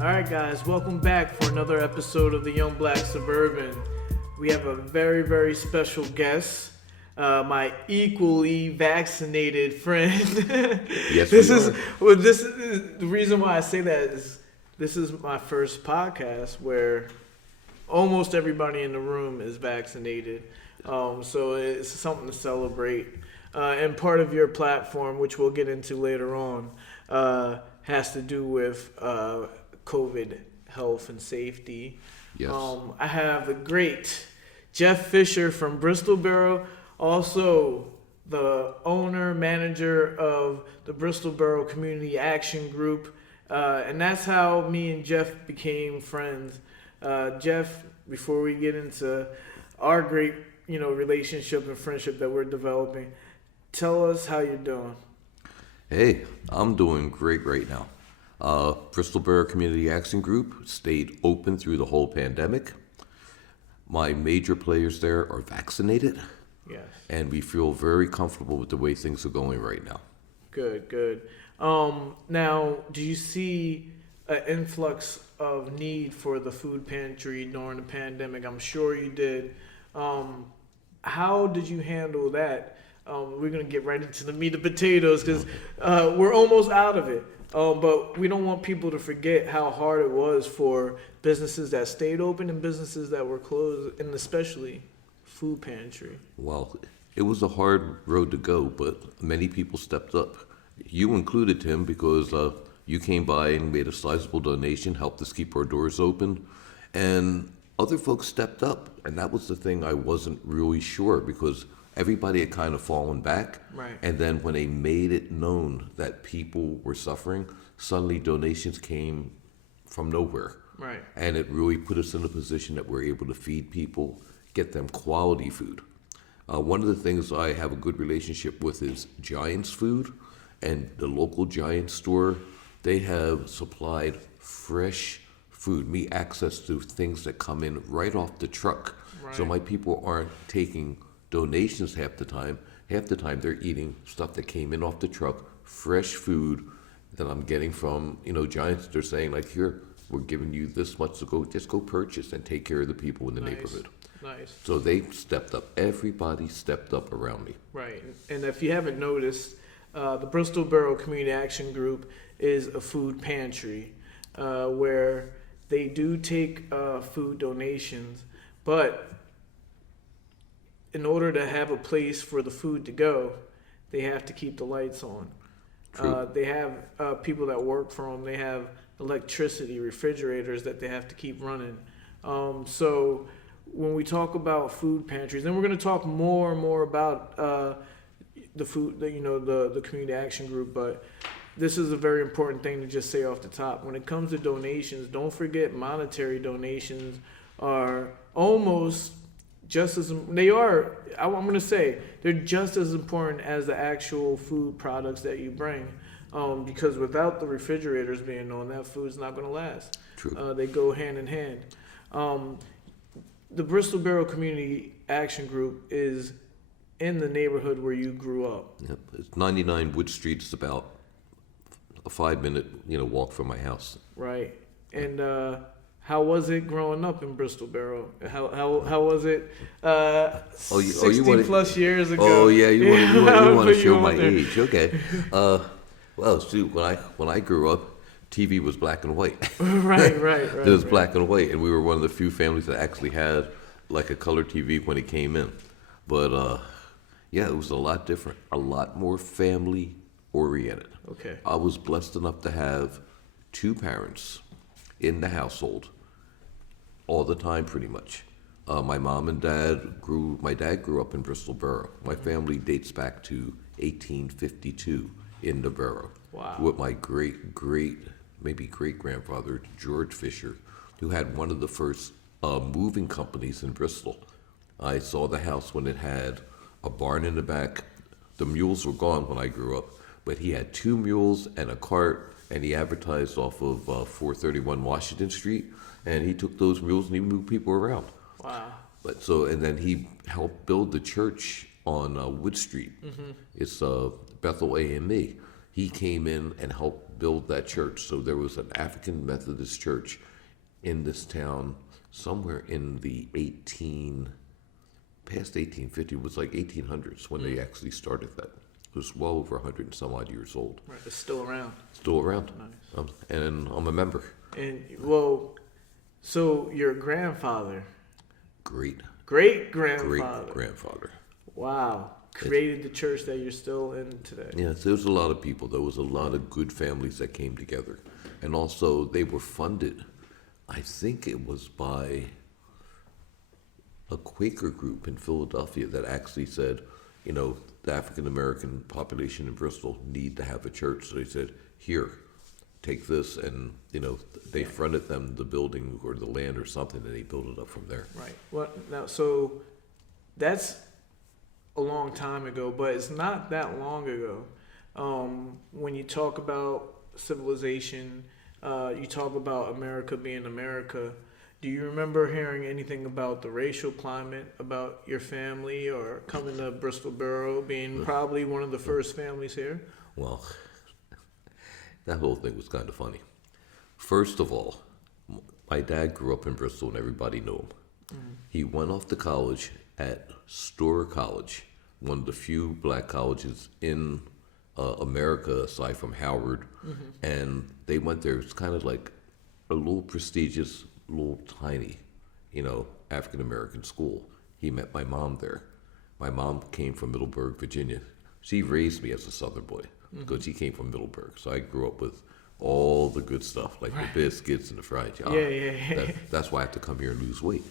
Alright guys, welcome back for another episode of the Young Black Suburban. We have a very, very special guest, my equally vaccinated friend. Yes, This is the reason why I say that is this is my first podcast where almost everybody in the room is vaccinated. So it's something to celebrate. And part of your platform, which we'll get into later on, has to do with COVID health and safety. Yes. I have the great Jeff Fisher from Bristol Borough, also the owner, manager of the Bristol Borough Community Action Group. And that's how me and Jeff became friends. Jeff, before we get into our great, relationship and friendship that we're developing, tell us how you're doing. Hey, I'm doing great right now. Bristol Borough Community Action Group stayed open through the whole pandemic. My major players there are vaccinated. Yes. And we feel very comfortable with the way things are going right now. Good. Now, do you see an influx of need for the food pantry during the pandemic? I'm sure you did. How did you handle that? We're going to get right into the meat and potatoes because we're almost out of it. But we don't want people to forget how hard it was for businesses that stayed open and businesses that were closed, and especially food pantry. Well, it was a hard road to go, but many people stepped up. You included, Tim, because you came by and made a sizable donation, helped us keep our doors open, and other folks stepped up. And that was the thing I wasn't really sure, because everybody had kind of fallen back. Right. And then when they made it known that people were suffering, suddenly donations came from nowhere. Right. And it really put us in a position that we're able to feed people, get them quality food. One of the things I have a good relationship with is Giants Food, and the local Giants store. They have supplied fresh food, me access to things that come in right off the truck. Right. So my people aren't taking donations half the time. Half the time they're eating stuff that came in off the truck, fresh food that I'm getting from, Giants. They're saying like, here, we're giving you this much to go, just go purchase and take care of the people in the neighborhood. Nice. So they stepped up. Everybody stepped up around me. Right. And if you haven't noticed, the Bristol Borough Community Action Group is a food pantry where they do take food donations, but in order to have a place for the food to go, they have to keep the lights on. They have people that work for them. They have electricity, refrigerators that they have to keep running. So when we talk about food pantries, and we're going to talk more and more about the food, the community action group, but this is a very important thing to just say off the top. When it comes to donations, don't forget monetary donations are almost just as I'm going to say they're just as important as the actual food products that you bring, because without the refrigerators being on, that food's not going to last. True. They go hand in hand. The Bristol Borough Community Action Group is in the neighborhood where you grew up. Yep. It's 99 Wood Street. It's about a 5-minute, walk from my house. Right. And how was it growing up in Bristol Borough? How was it 60 plus years ago? Oh yeah, you want to show my age? Okay. Well, shoot, when I grew up, TV was black and white. Right. It was black and white, and we were one of the few families that actually had like a color TV when it came in. But yeah, it was a lot different, a lot more family oriented. Okay. I was blessed enough to have 2 parents in the household all the time, pretty much. My dad grew up in Bristol Borough. My family dates back to 1852 in the borough. Wow. With my maybe great-grandfather, George Fisher, who had one of the first moving companies in Bristol. I saw the house when it had a barn in the back. The mules were gone when I grew up, but he had 2 mules and a cart, and he advertised off of 431 Washington Street, and he took those mules and he moved people around. Wow. And then he helped build the church on Wood Street. Mm-hmm. It's Bethel AME. He came in and helped build that church. So there was an African Methodist church in this town somewhere in the past 1850. It was like 1800s when they actually started that. It was well over 100 and some odd years old. Right, it's still around. Still around. Nice. And I'm a member. And well, so your grandfather, Great great-grandfather, grandfather. wow, created the church that you're still in today. Yes, there was a lot of people. There was a lot of good families that came together. And also, they were funded, I think it was by a Quaker group in Philadelphia that actually said, you know, the African American population in Bristol need to have a church. So they said, here, take this. And, you know, they fronted them the building or the land or something, and they built it up from there. Right. Well, now, so that's a long time ago, but it's not that long ago. When you talk about civilization, you talk about America being America. Do you remember hearing anything about the racial climate, about your family or coming to Bristol Borough, being probably one of the first families here? Well, that whole thing was kind of funny. First of all, my dad grew up in Bristol and everybody knew him. He went off to college at Storer College, one of the few black colleges in America aside from Howard. And they went there. It's kind of like a little prestigious, little tiny, you know, African American school. He met my mom there. My mom came from Middleburg, Virginia. She raised me as a Southern boy because she came from Middleburg. So I grew up with all the good stuff, like the biscuits and the fried chicken. Yeah. That's why I have to come here and lose weight.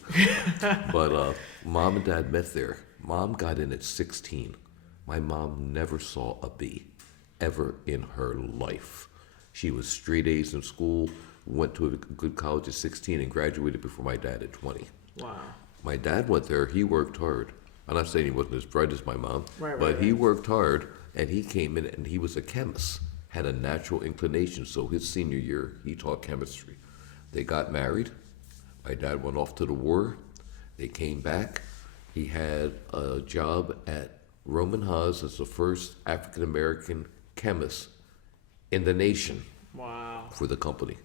But mom and dad met there. Mom got in at 16. My mom never saw a B ever in her life. She was straight A's in school, went to a good college at 16 and graduated before my dad at 20. Wow. My dad went there, he worked hard. I'm not saying he wasn't as bright as my mom, but he worked hard and he came in and he was a chemist, had a natural inclination. So his senior year, he taught chemistry. They got married. My dad went off to the war. They came back. He had a job at Roman Haas as the first African-American chemist in the nation. Wow. For the company.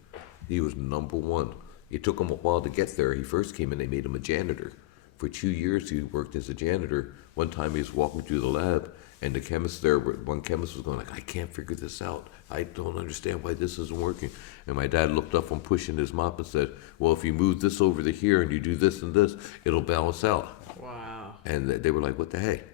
He was number one. It took him a while to get there. He first came in, they made him a janitor. For 2 years, he worked as a janitor. One time he was walking through the lab, and the chemist there, one chemist was going like, I can't figure this out. I don't understand why this isn't working. And my dad looked up from pushing his mop and said, well, if you move this over to here and you do this and this, it'll balance out. Wow. And they were like, what the heck?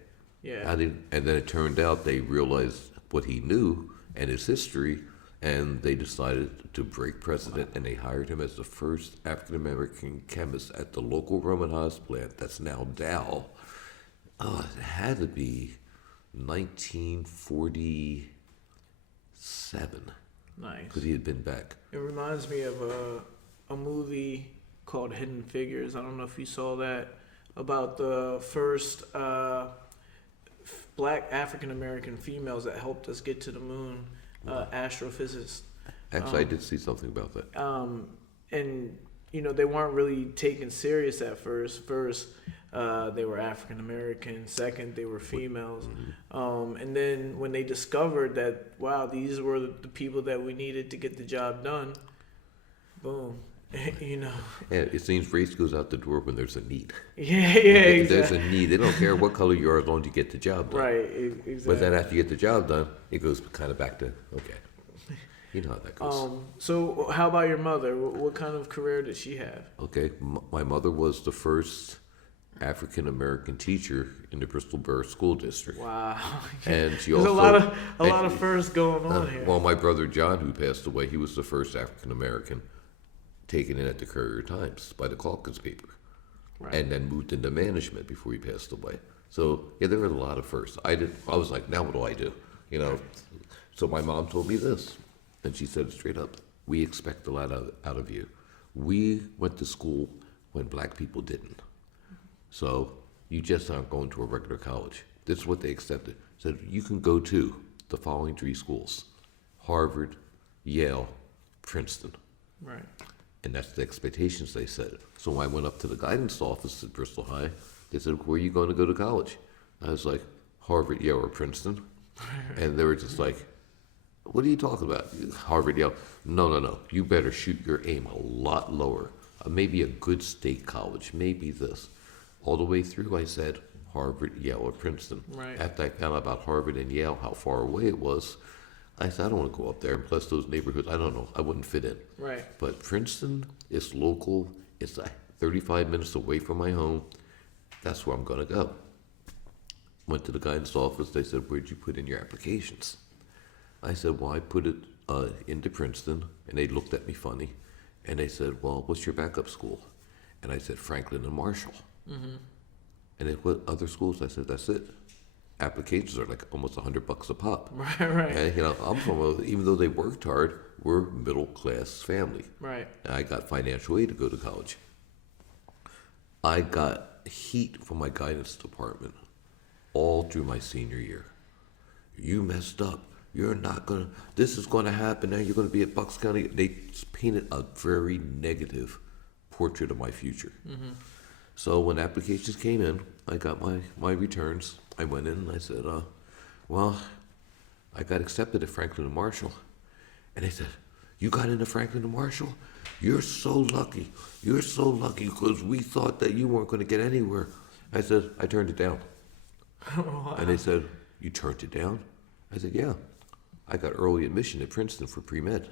Yeah. And then it turned out they realized what he knew and his history, and they decided to break precedent, and they hired him as the first African-American chemist at the local Roman Haas plant that's now Dow. It had to be 1947. Nice. Because he had been back. It reminds me of a movie called Hidden Figures. I don't know if you saw that, about the first black African-American females that helped us get to the moon, astrophysicists. Actually, I did see something about that. And, you know, they weren't really taken serious at first. First, they were African-American. Second, they were females. And then when they discovered that, wow, these were the people that we needed to get the job done, boom. You know. Yeah, it seems race goes out the door when there's a need. Yeah, If exactly. there's a need, they don't care what color you are as long as you get the job done. Right, exactly. But then after you get the job done, it goes kind of back to, okay. You know how that goes. So how about your mother? What kind of career did she have? Okay, my mother was the first African-American teacher in the Bristol Borough School District. Wow. And she There's also... a lot of firsts going on here. Well, my brother John, who passed away, he was the first African-American taken in at the Courier Times by the Calkins paper. Right. And then moved into management before he passed away. So, yeah, there were a lot of firsts. I was like, now what do I do? You know, so my mom told me this, and she said it straight up, we expect a lot out of you. We went to school when black people didn't. So you just aren't going to a regular college. This is what they accepted. Said you can go to the following three schools: Harvard, Yale, Princeton. Right. And that's the expectations they set. So when I went up to the guidance office at Bristol High, they said, where are you going to go to college? I was like, Harvard, Yale, or Princeton. And they were just like, What are you talking about? Harvard, Yale? No. You better shoot your aim a lot lower. Maybe a good state college, maybe this. All the way through, I said Harvard, Yale, or Princeton. Right. After I found out about Harvard and Yale, how far away it was, I said, I don't want to go up there. Plus, those neighborhoods, I don't know. I wouldn't fit in. Right. But Princeton is local. It's 35 minutes away from my home. That's where I'm going to go. Went to the guidance office. They said, where'd you put in your applications? I said, well, I put it into Princeton. And they looked at me funny. And they said, well, what's your backup school? And I said, Franklin and Marshall. Mm-hmm. And they, what other schools? I said, that's it. Applications are like almost $100 a pop. Right. And, I'm from even though they worked hard, we're middle class family. Right. And I got financial aid to go to college. I got heat from my guidance department all through my senior year. You messed up. You're not gonna. This is gonna happen. Now you're gonna be at Bucks County. They painted a very negative portrait of my future. Mm-hmm. So when applications came in, I got my returns. I went in and I said, well, I got accepted at Franklin and Marshall. And they said, you got into Franklin and Marshall? You're so lucky. You're so lucky because we thought that you weren't going to get anywhere. I said, I turned it down. Wow. And they said, you turned it down? I said, yeah. I got early admission at Princeton for pre-med.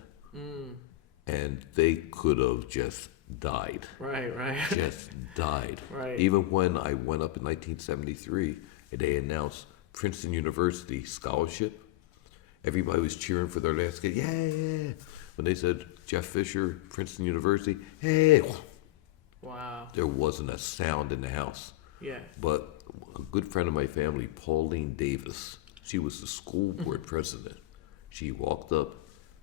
And they could have just died. Right. Just died. Right. Even when I went up in 1973, and they announced Princeton University scholarship, everybody was cheering for their last kid. Yeah. When they said Jeff Fisher, Princeton University, hey. Wow. There wasn't a sound in the house. Yeah. But a good friend of my family, Pauline Davis, she was the school board president. She walked up,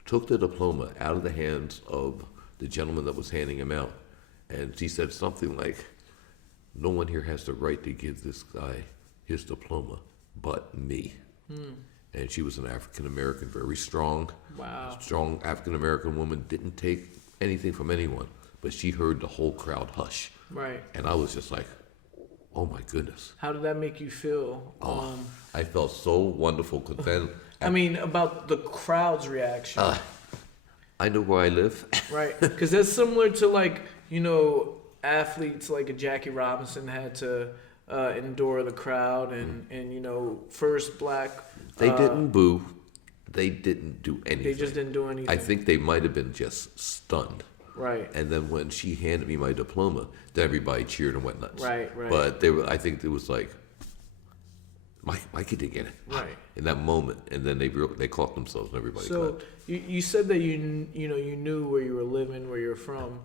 took the diploma out of the hands of the gentleman that was handing him out, and she said something like, no one here has the right to give this guy his diploma but me. And she was an African-American, very strong. Wow. Strong African-American woman, didn't take anything from anyone, but she heard the whole crowd hush. Right. And I was just like, oh my goodness. How did that make you feel? I felt so wonderful because then... I mean, about the crowd's reaction. I know where I live. Right. Because that's similar to, like, athletes like a Jackie Robinson had to endure the crowd and first black... They didn't boo. They didn't do anything. They just didn't do anything. I think they might have been just stunned. Right. And then when she handed me my diploma, then everybody cheered and went nuts. Right. But I think it was like, my kid didn't get it. Right. In that moment, and then they caught themselves and everybody. So you said that you knew where you were living, where you're from.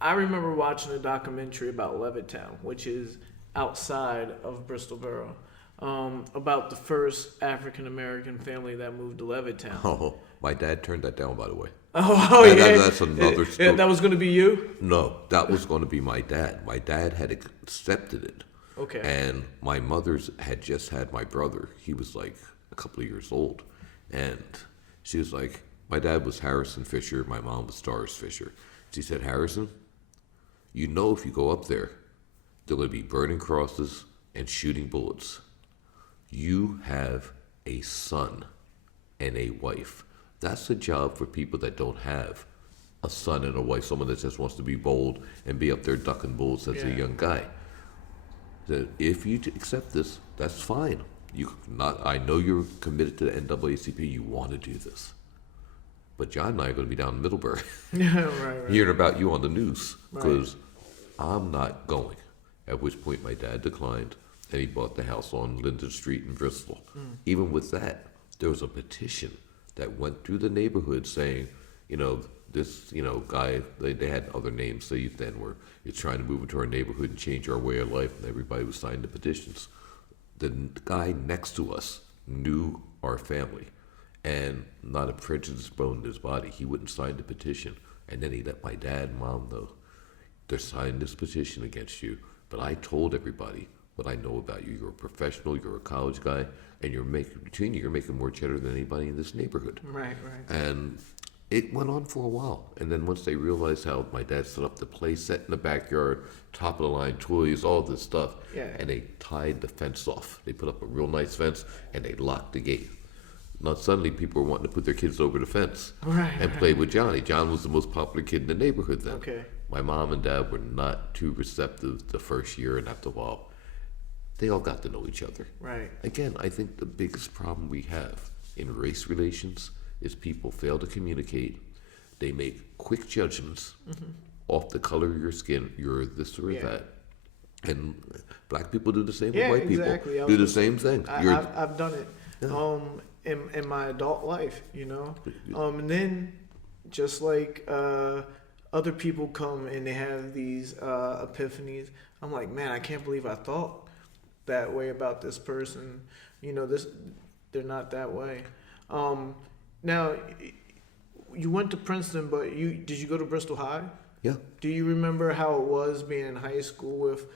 I remember watching a documentary about Levittown, which is outside of Bristol Borough, about the first African American family that moved to Levittown. Oh, my dad turned that down, by the way. Yeah. That's another story. That was going to be you? No, that was going to be my dad. My dad had accepted it. Okay. And my mother's had just had my brother. He was like a couple of years old. And she was like, my dad was Harrison Fisher. My mom was Doris Fisher. She said, Harrison, if you go up there, they're going to be burning crosses and shooting bullets. You have a son and a wife. That's a job for people that don't have a son and a wife, someone that just wants to be bold and be up there ducking bullets as a young guy. That if you accept this, that's fine. I know you're committed to the NAACP. You want to do this, but John and I are going to be down in Middlebury, right. hearing about you on the news because I'm not going. At which point, my dad declined, and he bought the house on Linden Street in Bristol. Even with that, there was a petition that went through the neighborhood saying, this, guy, they had other names. They then were, it's trying to move into our neighborhood and change our way of life, and everybody was signing the petitions. The guy next to us knew our family, and not a prejudice bone in his body. He wouldn't sign the petition, and then he let my dad and mom know, they're signing this petition against you, but I told everybody what I know about you. You're a professional, you're a college guy, and you're making more cheddar than anybody in this neighborhood. Right. And it went on for a while. And then once they realized how my dad set up the play set in the backyard, top of the line toys, all this stuff, and they tied the fence off. They put up a real nice fence and they locked the gate. Now suddenly people were wanting to put their kids over the fence Right, and right. play with Johnny. John was the most popular kid in the neighborhood then. Okay. My mom and dad were not too receptive the first year, and after a while, they all got to know each other. Right. Again, I think the biggest problem we have in race relations is people fail to communicate. They make quick judgments off the color of your skin. You're this or Yeah. that. And black people do the same Yeah, with white exactly. people. Do the same thing. I've done it in my adult life, you know. And then just like other people come and they have these epiphanies. I'm like, man, I can't believe I thought that way about this person. You know, they're not that way. Now, you went to Princeton, but did you go to Bristol High? Yeah. Do you remember how it was being in high school with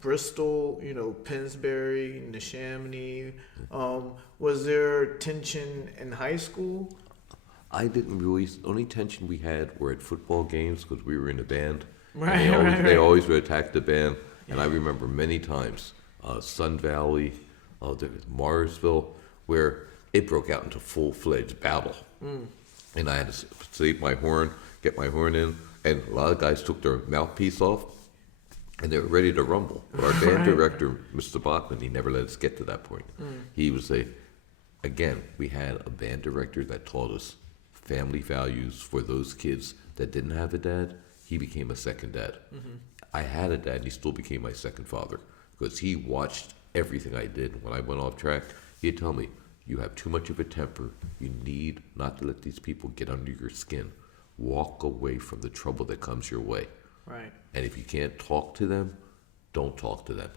Bristol, Pennsbury, Neshaminy? Was there tension in high school? I didn't really. The only tension we had were at football games because we were in a band. Right, And they right. always would attack the band. And I remember many times, Sun Valley, there was Marsville, where it broke out into full-fledged battle. And I had to save my horn, get my horn in, and a lot of guys took their mouthpiece off, and they were ready to rumble. But our band Right. director, Mr. Bachman, he never let us get to that point. He would say, again, we had a band director that taught us family values for those kids that didn't have a dad. He became a second dad. I had a dad, and he still became my second father because he watched everything I did. When I went off track, he'd tell me, you have too much of a temper. You need not to let these people get under your skin. Walk away from the trouble that comes your way. Right. And if you can't talk to them, don't talk to them.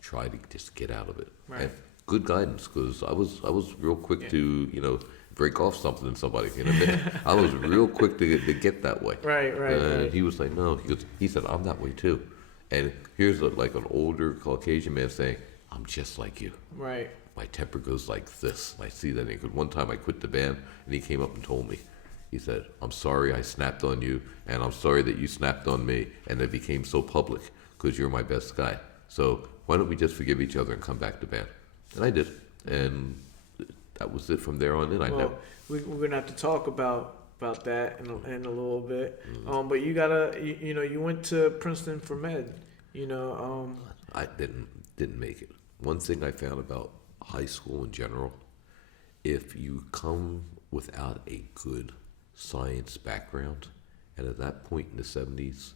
Try to just get out of it. Right. And good guidance, because I was real quick to break off something in somebody in a minute. I was real quick to get that way. Right, right, And right. he was like, no. He said, I'm that way too. And here's like an older Caucasian man saying, I'm just like you. Right. My temper goes like this. And I see that. Because one time I quit the band, and he came up and told me. He said, I'm sorry I snapped on you, and I'm sorry that you snapped on me, and it became so public, because you're my best guy. So why don't we just forgive each other and come back to band? And I did. And that was it from there on in. Well, we're gonna have to talk about that in a little bit. But you gotta, you went to Princeton for med. I didn't make it. One thing I found about high school in general, if you come without a good science background, and at that point in the 70s,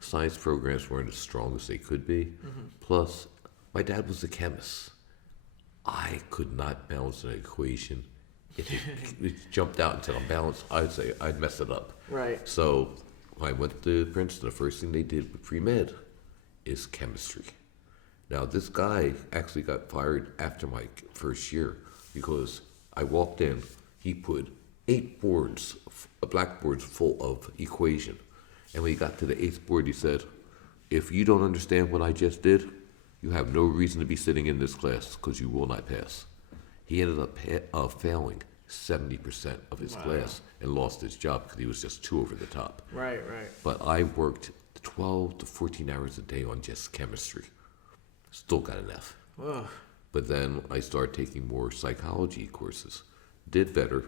science programs weren't as strong as they could be. Plus, my dad was a chemist. I could not balance an equation. If it jumped out and said I'm balanced, I'd say I'd mess it up. Right. So when I went to Princeton, the first thing they did with pre-med is chemistry. Now, this guy actually got fired after my first year because I walked in, he put 8 boards, blackboards full of equation. And when he got to the 8th board, he said, if you don't understand what I just did, you have no reason to be sitting in this class because you will not pass. He ended up failing 70% of his class and lost his job because he was just too over the top. Right. Right. But I worked 12 to 14 hours a day on just chemistry. Still got an F. Ugh. But then I started taking more psychology courses. Did better,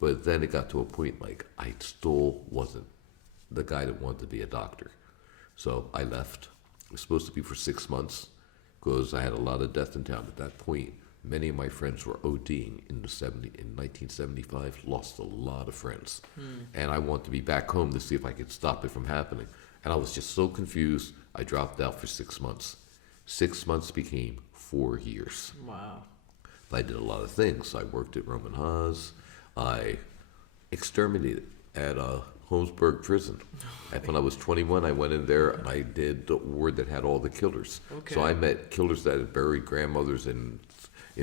but then it got to a point like I still wasn't the guy that wanted to be a doctor. So I left. It was supposed to be for 6 months because I had a lot of death in town. At that point, many of my friends were ODing in 1975, lost a lot of friends. And I wanted to be back home to see if I could stop it from happening. And I was just so confused, I dropped out for 6 months. 6 months became 4 years. Wow. I did a lot of things. I worked at Roman Haas. I exterminated at Holmesburg Prison. And when I was 21, I went in there and I did the ward that had all the killers. Okay. So I met killers that had buried grandmothers in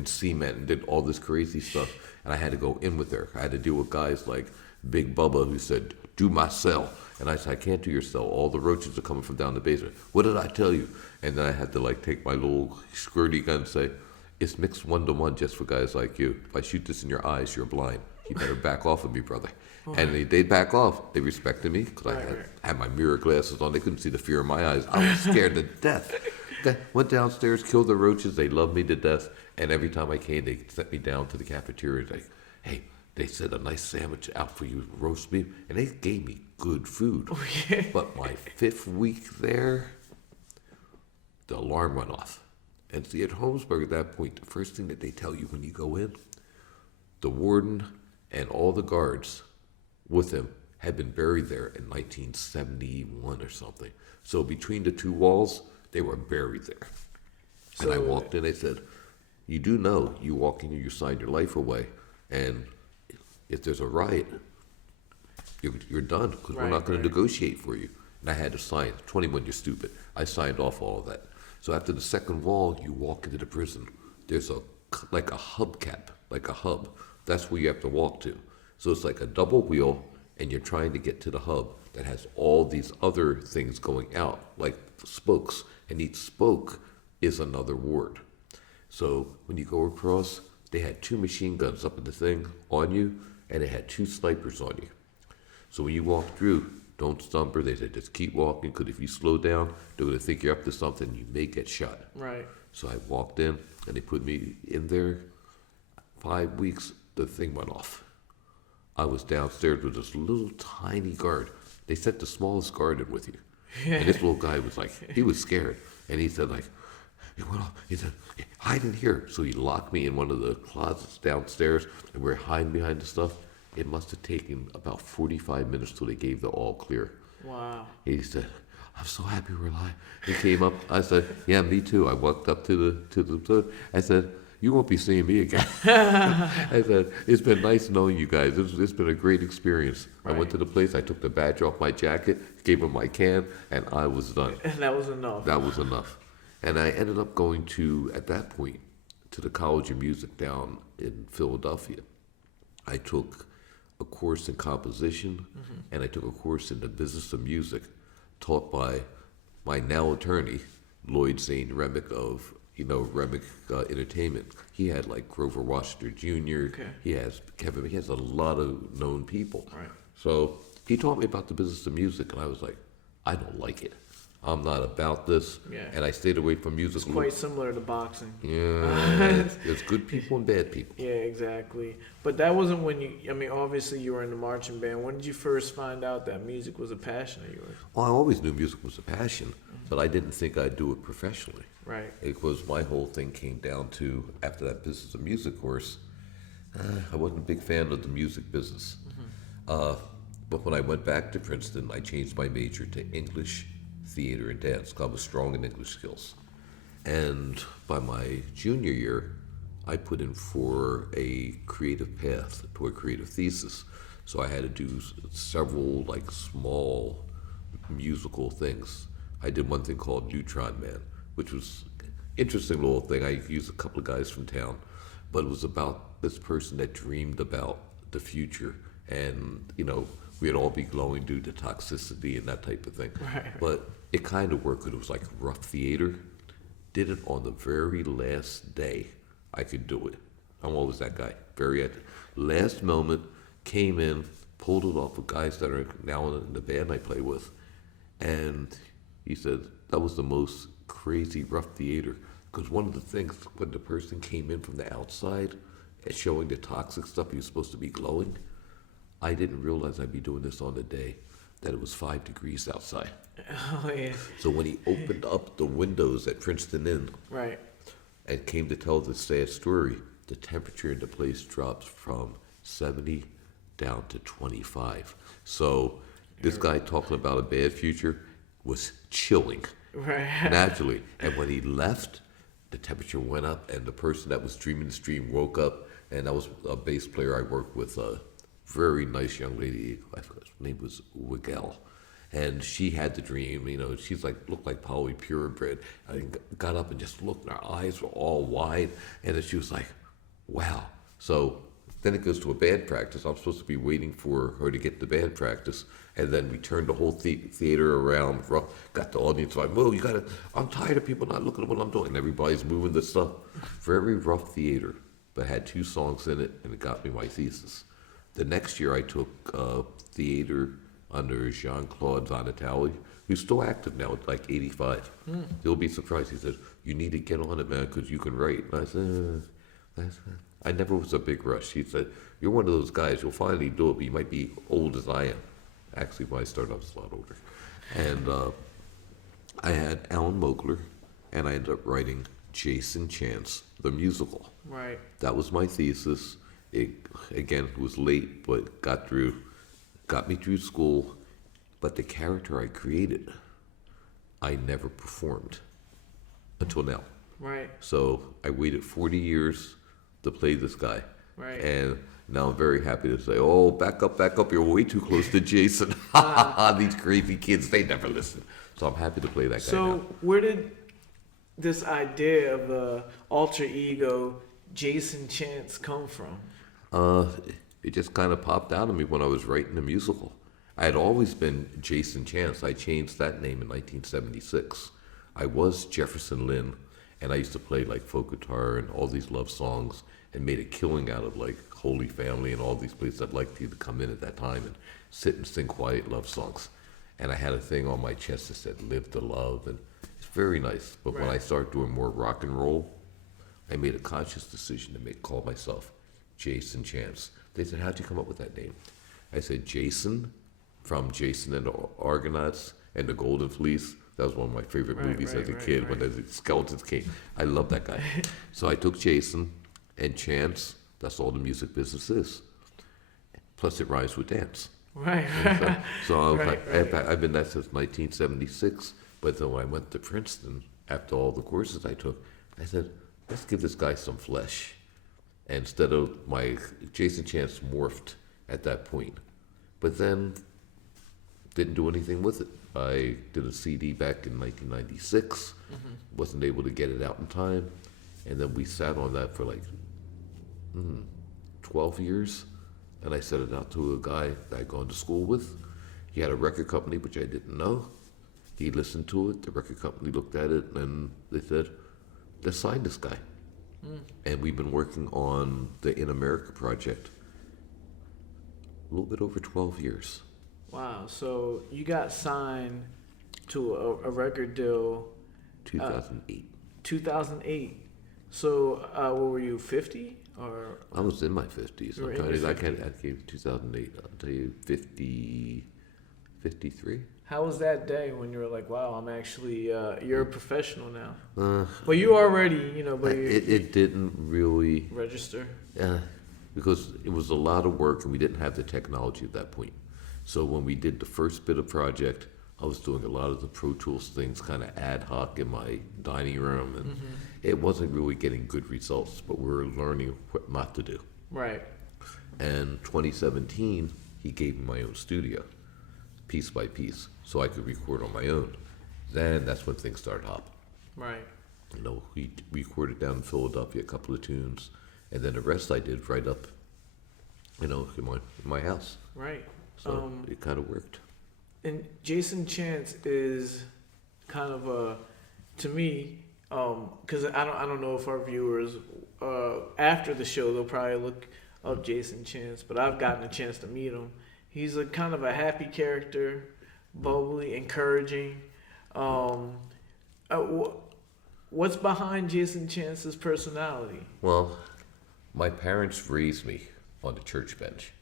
cement and did all this crazy stuff. And I had to go in with her. I had to deal with guys like Big Bubba who said, do my cell. And I said, I can't do your cell. All the roaches are coming from down the basement. What did I tell you? And then I had to take my little squirty gun and say, it's mixed 1-to-1 just for guys like you. If I shoot this in your eyes, you're blind. You better back off of me, brother. And they'd back off. They respected me because I had my mirror glasses on. They couldn't see the fear in my eyes. I was scared to death. Went downstairs, killed the roaches. They loved me to death. And every time I came, they sent me down to the cafeteria. Like, hey, they said a nice sandwich out for you, roast beef, and they gave me good food. Oh, yeah. But my 5th week there, the alarm went off. And see, at Holmesburg at that point, the first thing that they tell you when you go in, the warden and all the guards with him had been buried there in 1971 or something. So between the two walls, they were buried there. And I walked in, they said, you do know you walk in, you sign your life away, and if there's a riot, you're done, because we're not going to negotiate for you. And I had to sign. 21, you're stupid. I signed off all of that. So after the second wall, you walk into the prison. There's like a hubcap, like a hub. That's where you have to walk to. So it's like a double wheel, and you're trying to get to the hub that has all these other things going out, like spokes. And each spoke is another ward. So when you go across, they had 2 machine guns up in the thing on you, and they had 2 snipers on you. So when you walk through, don't stumble. They said just keep walking, because if you slow down, they're going to think you're up to something. You may get shot. Right. So I walked in, and they put me in there. 5 weeks, the thing went off. I was downstairs with this little tiny guard. They sent the smallest guard in with you. And this little guy was like, he was scared. And he said, like, he went off. He said, hide in here. So he locked me in one of the closets downstairs, and we were hiding behind the stuff. It must have taken about 45 minutes till they gave the all clear. Wow. He said, I'm so happy we're alive. He came up. I said, yeah, me too. I walked up to the I said, you won't be seeing me again. I said, it's been nice knowing you guys. It's been a great experience. Right. I went to the place. I took the badge off my jacket, gave him my can, and I was done. And that was enough. That was enough. And I ended up going to, at that point, to the College of Music down in Philadelphia. I took a course in composition, and I took a course in the business of music, taught by my now attorney, Lloyd Zane Remick of Remick Entertainment. He had like Grover Washington Jr. Okay. He has Kevin. He has a lot of known people. Right. So he taught me about the business of music, and I was like, I don't like it. I'm not about this. Yeah. And I stayed away from music. It's quite similar to boxing. Yeah. There's good people and bad people. Yeah, exactly. But that wasn't when obviously you were in the marching band. When did you first find out that music was a passion of yours? Well, I always knew music was a passion, but I didn't think I'd do it professionally. Right. Because my whole thing came down to, after that business of music course, I wasn't a big fan of the music business. But when I went back to Princeton, I changed my major to English, theater, and dance, because I was strong in English skills. And by my junior year, I put in for a creative path to a creative thesis. So I had to do several like small musical things. I did one thing called Neutron Man, which was interesting little thing. I used a couple of guys from town, but it was about this person that dreamed about the future, and we'd all be glowing due to toxicity and that type of thing. Right. But it kind of worked, because it was like rough theater. Did it on the very last day I could do it. I'm always that guy. Very at the last moment, came in, pulled it off with guys that are now in the band I play with. And he said, that was the most crazy rough theater. Because one of the things, when the person came in from the outside and showing the toxic stuff, he was supposed to be glowing, I didn't realize I'd be doing this on the day that it was 5 degrees outside. Oh, yeah. So when he opened up the windows at Princeton Inn, Right. and came to tell the sad story, the temperature in the place drops from 70 down to 25. So this guy talking about a bad future was chilling. Right. Naturally. And when he left, the temperature went up, and the person that was dreaming the dream woke up, and that was a bass player I worked with, a very nice young lady. I forgot, her name was Wigel. And she had the dream, she's like, looked like Polly purebred. I got up and just looked, and her eyes were all wide. And then she was like, wow. So then it goes to a band practice. I'm supposed to be waiting for her to get to band practice. And then we turned the whole theater around, got the audience like, whoa, I'm tired of people not looking at what I'm doing. And everybody's moving the stuff. Very rough theater, but had 2 songs in it, and it got me my thesis. The next year I took theater under Jean-Claude Zonatali, who's still active now at like 85. You'll be surprised. He said, "You need to get on it, man, because you can write." And I said, I never was a big rush. He said, "You're one of those guys. You'll finally do it, but you might be old as I am." Actually, when I started, I was a lot older. And I had Alan Mogler, and I ended up writing Jason Chance, the musical. Right. That was my thesis. It, again, was late, but got me through school. But the character I created, I never performed until now. Right. So I waited 40 years to play this guy. Right. And now I'm very happy to say, "Oh, back up, you're way too close to Jason." These crazy kids, they never listen. So I'm happy to play that guy now. So where did this idea of the alter ego Jason Chance come from? It just kind of popped out of me when I was writing the musical. I had always been Jason Chance. I changed that name in 1976. I was Jefferson Lynn, and I used to play like folk guitar and all these love songs and made a killing out of like Holy Family and all these places I'd like to come in at that time and sit and sing quiet love songs. And I had a thing on my chest that said "Live to Love," and it's very nice. But when I started doing more rock and roll, I made a conscious decision to call myself Jason Chance. They said, "How'd you come up with that name?" I said, "Jason, from Jason and the Argonauts and the Golden Fleece." That was one of my favorite movies as a kid when the skeletons came. I love that guy. So I took Jason and Chance. That's all the music business is. Plus it rhymes with dance. Right. So I've been that since 1976. But then when I went to Princeton, after all the courses I took, I said, let's give this guy some flesh. And instead of my Jason Chance morphed at that point. But then didn't do anything with it. I did a CD back in 1996, wasn't able to get it out in time, and then we sat on that for like 12 years, and I sent it out to a guy that I'd gone to school with. He had a record company, which I didn't know. He listened to it, the record company looked at it, and they said, let's sign this guy. And we've been working on the In America project a little bit over 12 years. Wow. So you got signed to a record deal 2008. 2008. So what were you, 50? Or I was in my 50s. You were I'm in trying your to, I gave 2008. I'll tell you 53. how was that day when you were like, wow, I'm actually, you're a professional now? Well, you already, but It didn't really, register. because it was a lot of work and we didn't have the technology at that point. So when we did the first bit of project, I was doing a lot of the Pro Tools things kind of ad hoc in my dining room, and it wasn't really getting good results, but we were learning what not to do. Right. And 2017, he gave me my own studio, piece by piece, so I could record on my own. Then that's when things started hopping. Right. We recorded down in Philadelphia a couple of tunes, and then the rest I did right up, in my house. Right. So it kind of worked. And Jason Chance is kind of to me, because I don't know if our viewers after the show they'll probably look up Jason Chance, but I've gotten a chance to meet him. He's a kind of a happy character, bubbly, encouraging. What's behind Jason Chance's personality? Well, my parents raised me on the church bench,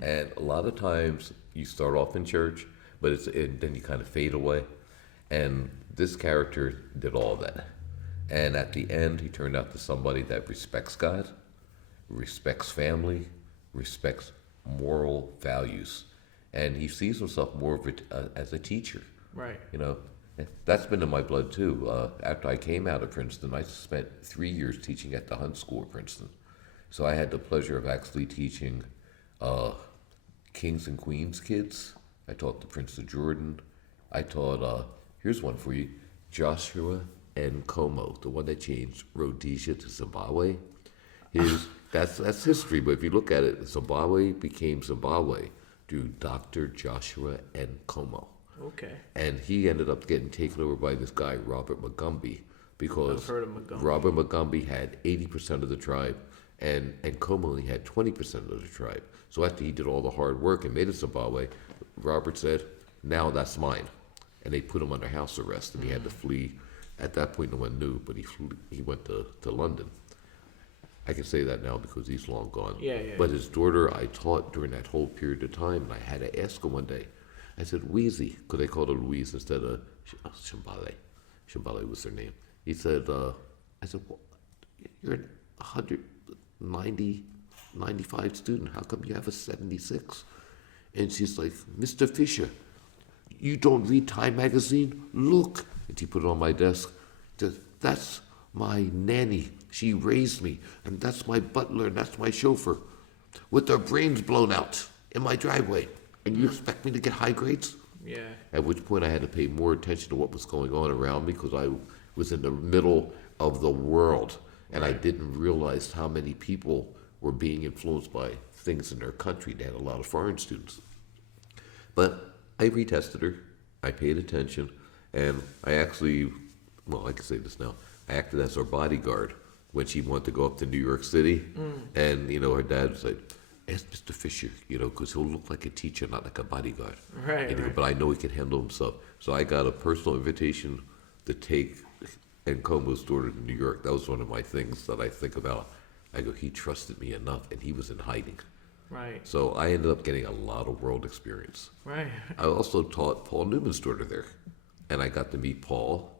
and a lot of times you start off in church, but then you kind of fade away. And this character did all that. And at the end, he turned out to somebody that respects God, respects family, respects moral values. And he sees himself more of as a teacher. Right. That's been in my blood too. After I came out of Princeton, I spent 3 years teaching at the Hunt School of Princeton. So I had the pleasure of actually teaching Kings and Queens kids. I taught the Prince of Jordan. I taught, here's one for you, Joshua and Como, the one that changed Rhodesia to Zimbabwe. That's history, but if you look at it, Zimbabwe became Zimbabwe through Dr. Joshua and Como. Okay. And he ended up getting taken over by this guy, Robert Magumby, because I've heard of Magumby. Robert Magumby had 80% of the tribe, and Como only had 20% of the tribe. So after he did all the hard work and made it Zimbabwe, Robert said, now that's mine. and they put him under house arrest, and he had to flee. At that point, no one knew, but he went to London. I can say that now because he's long gone. Yeah. But his daughter, I taught during that whole period of time, and I had to ask her one day. I said, Wheezy, because they called her Louise instead of Shambale. Shambale was her name. He said, I said, well, you're a 190, 95 student. How come you have a 76? And she's like, Mr. Fisher, you don't read Time magazine? Look. And she put it on my desk. That's my nanny. She raised me. And that's my butler, and that's my chauffeur. With their brains blown out in my driveway. And you expect me to get high grades? Yeah. At which point I had to pay more attention to what was going on around me because I was in the middle of the world. And I didn't realize how many people were being influenced by things in their country. They had a lot of foreign students. But I retested her. I paid attention. And I actually, well, I can say this now, I acted as her bodyguard when she wanted to go up to New York City. And, her dad was like, ask Mr. Fisher, because he'll look like a teacher, not like a bodyguard. Right. But I know he can handle himself. So I got a personal invitation to take Nkomo's daughter to New York. That was one of my things that I think about. I go, he trusted me enough, and he was in hiding. Right. So I ended up getting a lot of world experience. Right. I also taught Paul Newman's daughter there. And I got to meet Paul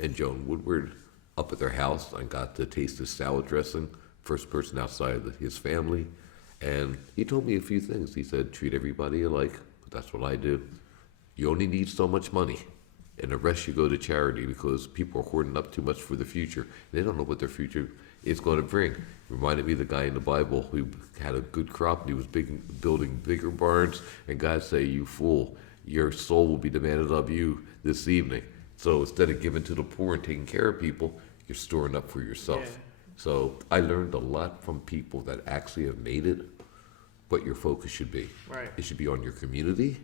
and Joan Woodward up at their house. I got to taste his salad dressing, first person outside of his family. And he told me a few things. He said, treat everybody alike. That's what I do. You only need so much money. And the rest you go to charity because people are hoarding up too much for the future. They don't know what their future is going to bring. Reminded me of the guy in the Bible who had a good crop and he was building bigger barns. And God say, you fool, your soul will be demanded of you this evening. So instead of giving to the poor and taking care of people, you're storing up for yourself. Yeah. So I learned a lot from people that actually have made it, what your focus should be. Right. It should be on your community.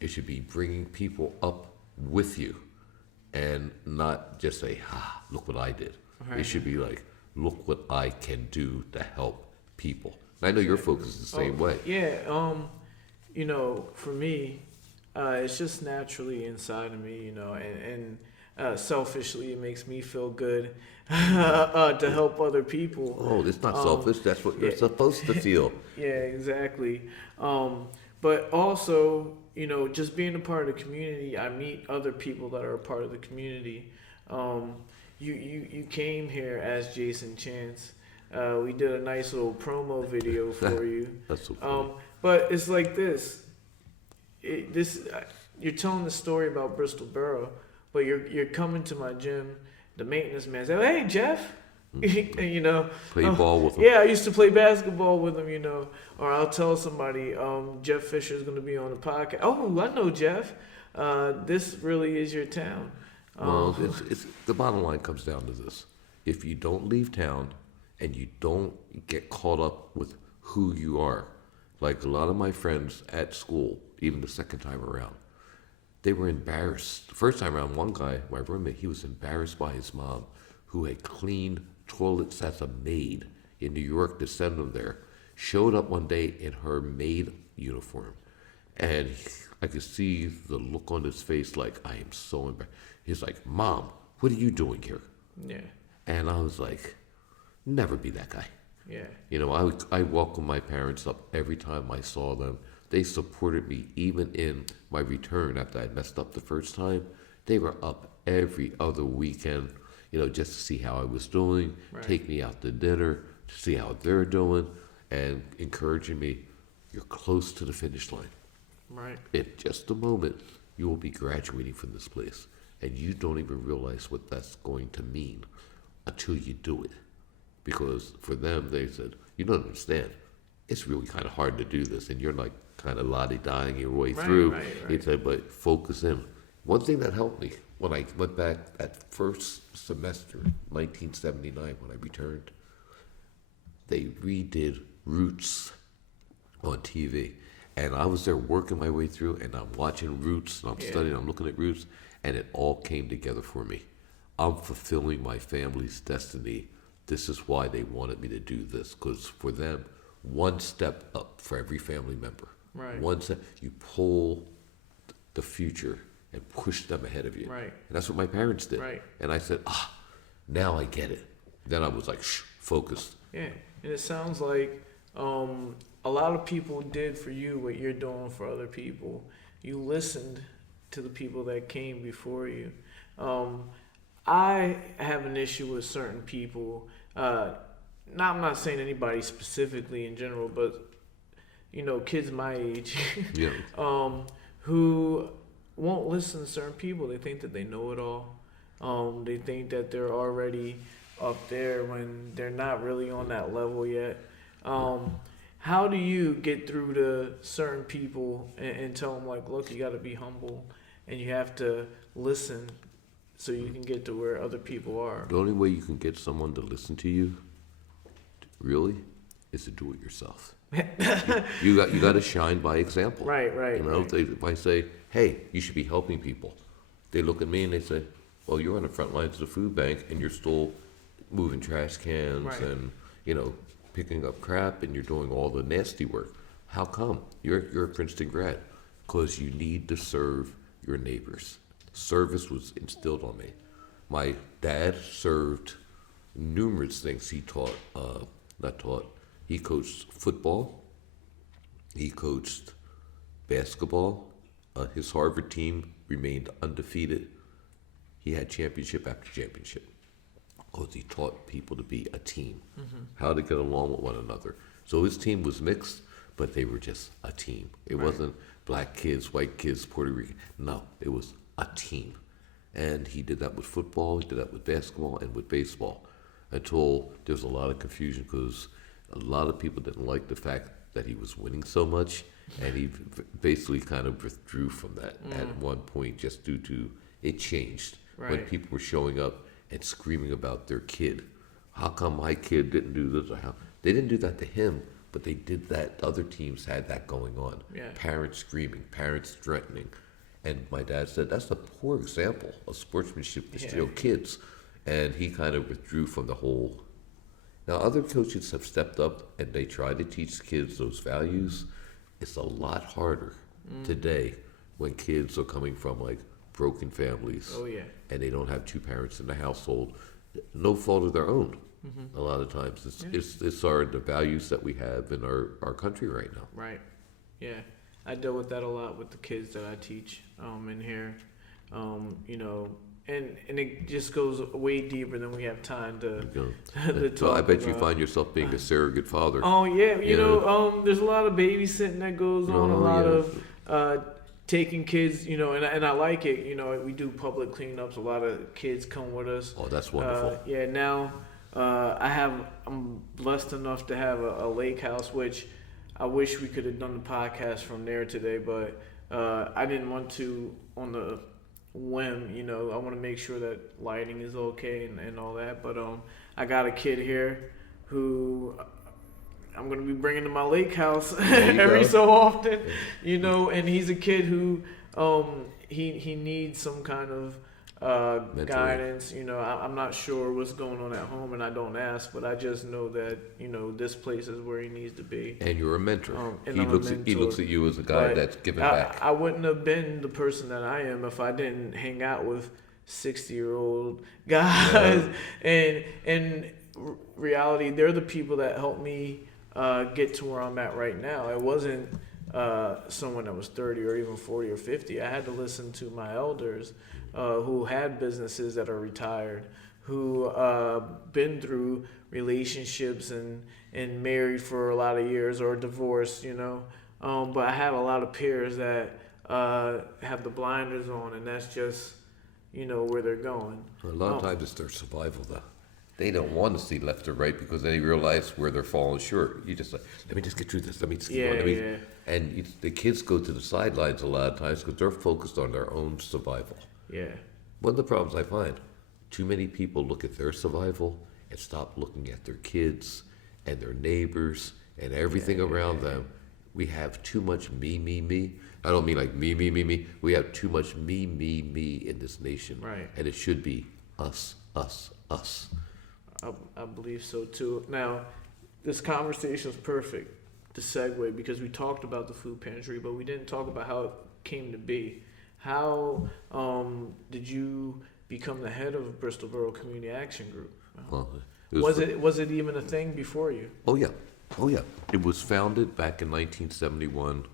It should be bringing people up with you and not just say, look what I did. Right. It should be like, look what I can do to help people. And I know your focus is the same way. Yeah. For me, it's just naturally inside of me, and selfishly, it makes me feel good to help other people. Oh, it's not selfish. That's what you're supposed to feel. Yeah, exactly. But also, just being a part of the community, I meet other people that are a part of the community. You came here as Jason Chance. We did a nice little promo video for you. That's so cool. But it's like this. You're telling the story about Bristol Borough, but you're coming to my gym. The maintenance man said, "Hey, Jeff." Play ball with him. Yeah, I used to play basketball with him, or I'll tell somebody, Jeff Fisher is going to be on the podcast. Oh, I know Jeff. This really is your town. Well, it's the bottom line comes down to this: if you don't leave town and you don't get caught up with who you are, like a lot of my friends at school, even the second time around, they were embarrassed. The first time around, one guy, my roommate, he was embarrassed by his mom, who had cleaned toilets as a maid in New York to send him there, showed up one day in her maid uniform. And I could see the look on his face like, I am so embarrassed. He's like, Mom, what are you doing here? Yeah. And I was like, never be that guy. Yeah. I welcomed my parents up every time I saw them. They supported me even in my return after I messed up the first time. They were up every other weekend, just to see how I was doing, Right. take me out to dinner, to see how they're doing, and encouraging me, you're close to the finish line. Right. In just a moment, you will be graduating from this place, and you don't even realize what that's going to mean until you do it. Because for them, they said, you don't understand. It's really kind of hard to do this, and you're like kind of la-di-dying your way through. Right. He said, but focus in. One thing that helped me when I went back that first semester, 1979, when I returned, they redid Roots on TV. And I was there working my way through, and I'm watching Roots, and I'm studying, I'm looking at Roots, and it all came together for me. I'm fulfilling my family's destiny. This is why they wanted me to do this, because for them, one step up for every family member. Right. One step, you pull the future and push them ahead of you. Right. And that's what my parents did. Right. And I said, now I get it. Then I was like, focused. Yeah, and it sounds like a lot of people did for you what you're doing for other people. You listened to the people that came before you. I have an issue with certain people. I'm not saying anybody specifically in general, but kids my age, Yeah. who won't listen to certain people. They think that they know it all. They think that they're already up there when they're not really on that level yet. How do you get through to certain people and tell them, like, look, you got to be humble and you have to listen so you can get to where other people are? The only way you can get someone to listen to you, really, is to do it yourself. you got to shine by example. Right. If I say, hey, you should be helping people, they look at me and they say, well, you're on the front lines of the food bank and you're still moving trash cans Right. and picking up crap, and you're doing all the nasty work. How come? You're a Princeton grad. Because you need to serve your neighbors. Service was instilled on me. My dad served numerous things. He he coached football. He coached basketball. His Harvard team remained undefeated. He had championship after championship. Because he taught people to be a team, how to get along with one another. So his team was mixed, but they were just a team. It wasn't black kids, white kids, Puerto Rican. No, it was a team. And he did that with football, he did that with basketball, and with baseball. Until there was a lot of confusion because a lot of people didn't like the fact that he was winning so much, and he basically kind of withdrew from that at one point just due to it changed. When people were showing up and screaming about their kid. How come my kid didn't do this? They didn't do that to him, but they did that. Other teams had that going on. Yeah. Parents screaming, parents threatening. And my dad said, that's a poor example of sportsmanship to steal kids. And he kind of withdrew from the whole. Now, other coaches have stepped up and they try to teach kids those values. It's a lot harder today when kids are coming from like broken families. Oh, yeah. And they don't have two parents in the household, no fault of their own. A lot of times, it's the values that we have in our country right now. Right. Yeah, I deal with that a lot with the kids that I teach in here. And it just goes way deeper than we have time to talk So I bet about. you find yourself being a surrogate father. Oh yeah, there's a lot of babysitting that goes on, a lot of taking kids, and I like it. We do public cleanups. A lot of kids come with us. Oh, that's wonderful. Now I'm blessed enough to have a lake house, which I wish we could have done the podcast from there today, but I didn't want to on the whim. I want to make sure that lighting is okay and all that. But I got a kid here who I'm going to be bringing to my lake house every so often, and he's a kid who he needs some kind of guidance. I'm not sure what's going on at home, and I don't ask, but I just know that this place is where he needs to be. And you're a mentor. And He I'm a looks mentor. at you as a guy But that's giving back. I wouldn't have been the person that I am if I didn't hang out with 60-year-old guys. And reality, they're the people that helped me get to where I'm at right now. It wasn't someone that was 30 or even 40 or 50. I had to listen to my elders who had businesses that are retired, who been through relationships and married for a lot of years or divorced, but I have a lot of peers that have the blinders on, and that's just where they're going. A lot of times it's their survival, though. They don't want to see left or right because they realize where they're falling short. You just like, let me just get through this. Let me just keep going. And the kids go to the sidelines a lot of times because they're focused on their own survival. Yeah. One of the problems I find, too many people look at their survival and stop looking at their kids and their neighbors and everything around them. We have too much me, me, me. I don't mean like me, me, me, me. We have too much me, me, me in this nation. Right. And it should be us, us, us. I believe so too. Now, this conversation is perfect to segue because we talked about the food pantry, but we didn't talk about how it came to be, How did you become the head of Bristol Borough Community Action Group? Well, Was it even a thing before you? Oh yeah, oh yeah. It was founded back in 1971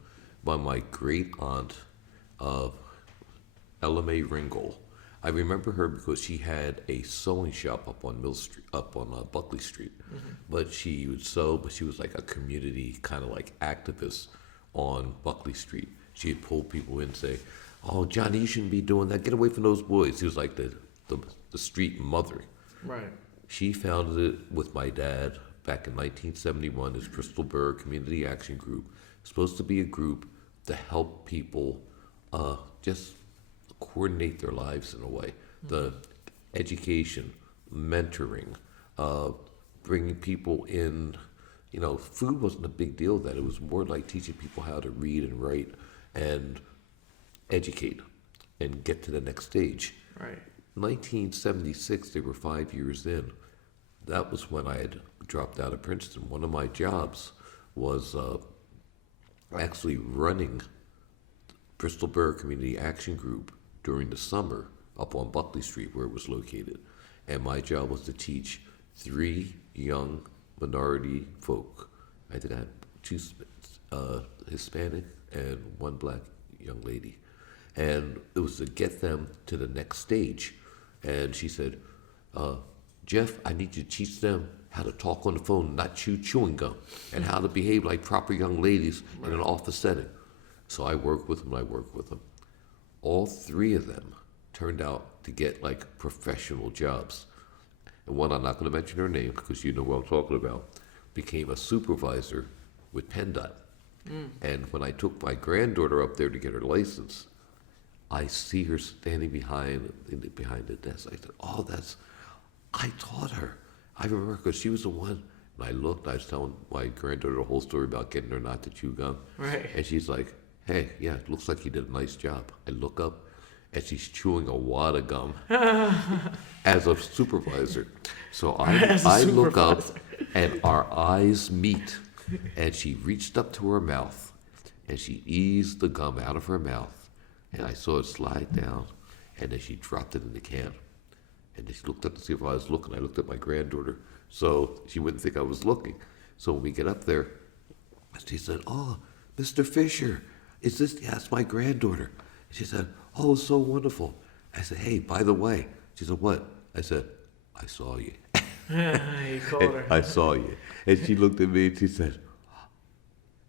by my great aunt, LMA Ringgold. I remember her because she had a sewing shop up on Buckley Street. But she would sew, but she was like a community kind of like activist on Buckley Street. She'd pull people in and say, "Oh, Johnny, you shouldn't be doing that. Get away from those boys." She was like the street mother. Right. She founded it with my dad back in 1971 as Bristol Borough Community Action Group. Supposed to be a group to help people just coordinate their lives in a way. The education, mentoring, bringing people in. You know, food wasn't a big deal then. It was more like teaching people how to read and write and educate and get to the next stage. Right. 1976, they were 5 years in. That was when I had dropped out of Princeton. One of my jobs was actually running Bristol Borough Community Action Group during the summer up on Buckley Street where it was located. And my job was to teach 3 young minority folk. I think I had 2 Hispanic and 1 black young lady. And it was to get them to the next stage. And she said, "Jeff, I need you to teach them how to talk on the phone, not chew chewing gum, and how to behave like proper young ladies in an office setting." So I worked with them. All 3 of them turned out to get like professional jobs. And one, I'm not going to mention her name because you know what I'm talking about, became a supervisor with PennDOT. And when I took my granddaughter up there to get her license, I see her standing behind the desk. I said, "Oh, I taught her." I remember because she was the one. And I looked, I was telling my granddaughter the whole story about getting her not to chew gum. Right. And she's like, "Hey, yeah, it looks like you did a nice job." I look up, and she's chewing a wad of gum as a supervisor. So I look up, and our eyes meet, and she reached up to her mouth, and she eased the gum out of her mouth, and I saw it slide down, and then she dropped it in the can. And then she looked up to see if I was looking. I looked at my granddaughter, so she wouldn't think I was looking. So when we get up there, she said, "Oh, Mr. Fisher, is this?" "Yes, my granddaughter." She said, "Oh, so wonderful." I said, "Hey, by the way." She said, "What?" I said, "I saw you." You called her. I saw you. And she looked at me and she said,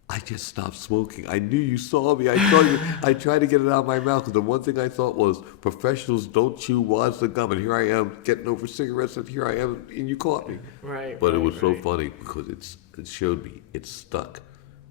"I just stopped smoking. I knew you saw me. I saw you." I tried to get it out of my mouth because the one thing I thought was professionals don't chew wads of gum. And here I am getting over cigarettes, and here I am, and you caught me. Right. But right, it was so right. funny because it showed me it stuck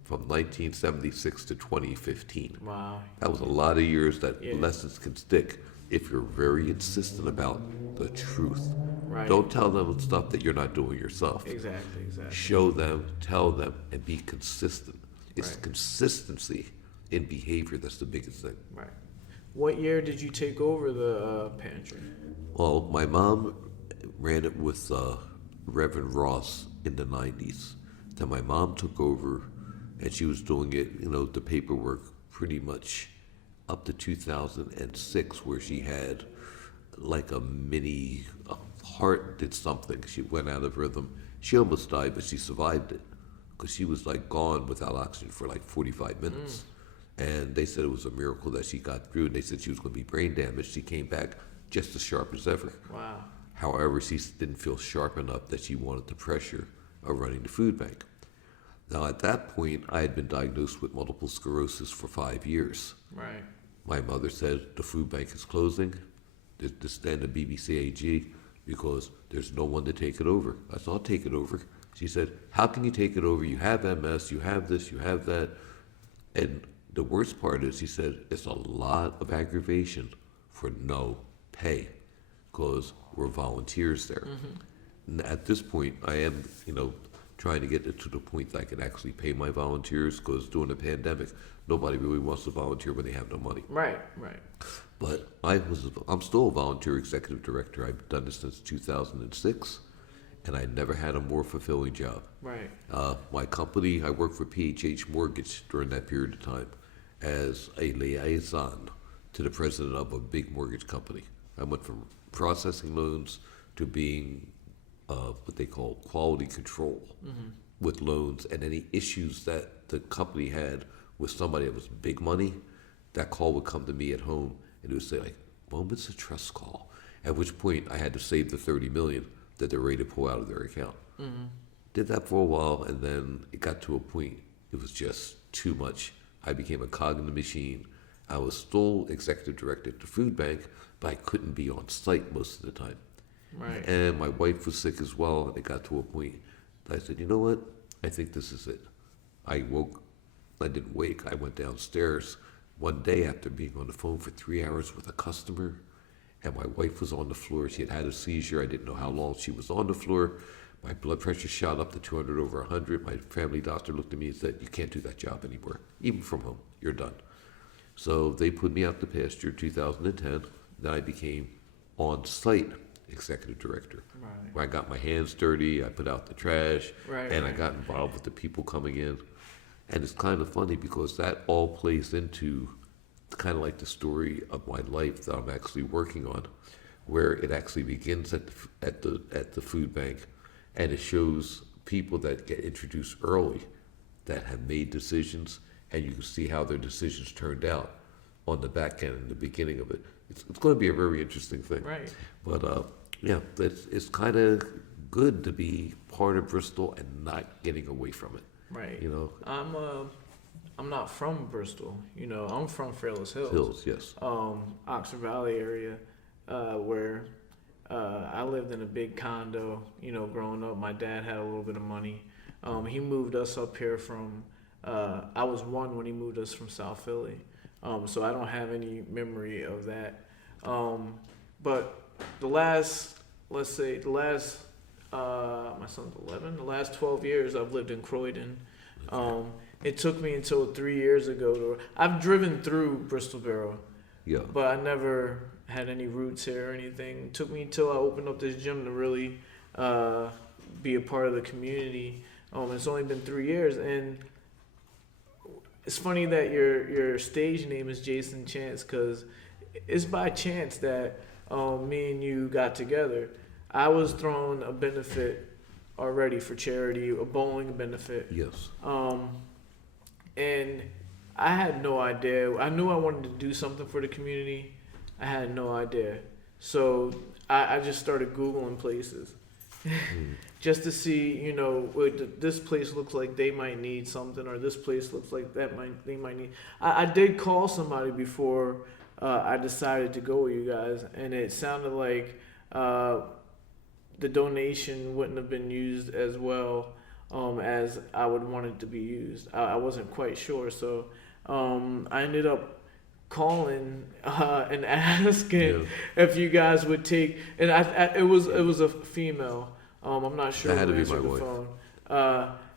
from 1976 to 2015. Wow. That was a lot of years that Yeah. lessons can stick if you're very insistent about the truth. Right. Don't tell them stuff that you're not doing yourself. Exactly. Show them, tell them, and be consistent. It's Right. consistency in behavior that's the biggest thing. Right. What year did you take over the pantry? Well, my mom ran it with Reverend Ross in the 90s. Then my mom took over, and she was doing it, the paperwork pretty much up to 2006, where she had like a mini heart did something. She went out of rhythm. She almost died, but she survived it because she was like gone without oxygen for like 45 minutes. And they said it was a miracle that she got through, and they said she was going to be brain damaged. She came back just as sharp as ever. Wow. However, she didn't feel sharp enough that she wanted the pressure of running the food bank. Now, at that point, I had been diagnosed with multiple sclerosis for 5 years. Right. My mother said, "The food bank is closing. Just stand the BBCAG because there's no one to take it over." I said, "I'll take it over." She said, "How can you take it over? You have MS, you have this, you have that." And the worst part is, she said, it's a lot of aggravation for no pay because we're volunteers there. And at this point, I am, trying to get it to the point that I can actually pay my volunteers because during the pandemic, nobody really wants to volunteer when they have no money. Right. But I'm still a volunteer executive director. I've done this since 2006, and I never had a more fulfilling job. Right. My company, I worked for PHH Mortgage during that period of time as a liaison to the president of a big mortgage company. I went from processing loans to being what they call quality control with loans, and any issues that the company had with somebody that was big money, that call would come to me at home, and it would say like, "When was the trust call?" At which point I had to save the $30 million that they're ready to pull out of their account. Did that for a while, and then it got to a point it was just too much. I became a cog in the machine. I was still executive director at the food bank, but I couldn't be on site most of the time. Right. And my wife was sick as well, and it got to a point that I said, you know what? I think this is it. I didn't wake. I went downstairs one day after being on the phone for 3 hours with a customer, and my wife was on the floor. She had had a seizure. I didn't know how long she was on the floor. My blood pressure shot up to 200 over 100. My family doctor looked at me and said, "You can't do that job anymore, even from home. You're done." So they put me out to pasture 2010. Then I became on-site executive director. Right. Where I got my hands dirty, I put out the trash, Right, and I right. got involved with the people coming in. And it's kind of funny because that all plays into kind of like the story of my life that I'm actually working on, where it actually begins at the food bank, and it shows people that get introduced early that have made decisions, and you can see how their decisions turned out on the back end and the beginning of it. It's going to be a very interesting thing. Right. But yeah, it's kind of good to be part of Bristol and not getting away from it. Right. You know, I'm not from Bristol. You know, I'm from Fairless Hills, yes. Oxford Valley area, where I lived in a big condo. You know, growing up, my dad had a little bit of money. He moved us up here from. I was 1 when he moved us from South Philly, so I don't have any memory of that. But my son's 11. The last 12 years, I've lived in Croydon. It took me until 3 years ago I've driven through Bristol Borough, Yeah. but I never had any roots here or anything. It took me until I opened up this gym to really be a part of the community. It's only been 3 years, and it's funny that your stage name is Jason Chance, because it's by chance that me and you got together. I was throwing a benefit already for charity, a bowling benefit. Yes. And I had no idea. I knew I wanted to do something for the community. I had no idea. So I just started Googling places just to see, you know, this place looks like they might need something, or this place looks like they might need. I did call somebody before I decided to go with you guys, and it sounded like the donation wouldn't have been used as well as I would want it to be used. I wasn't quite sure, so I ended up calling and asking if you guys would take. And it was a female. I'm not sure That had who to be answered my the wife. phone.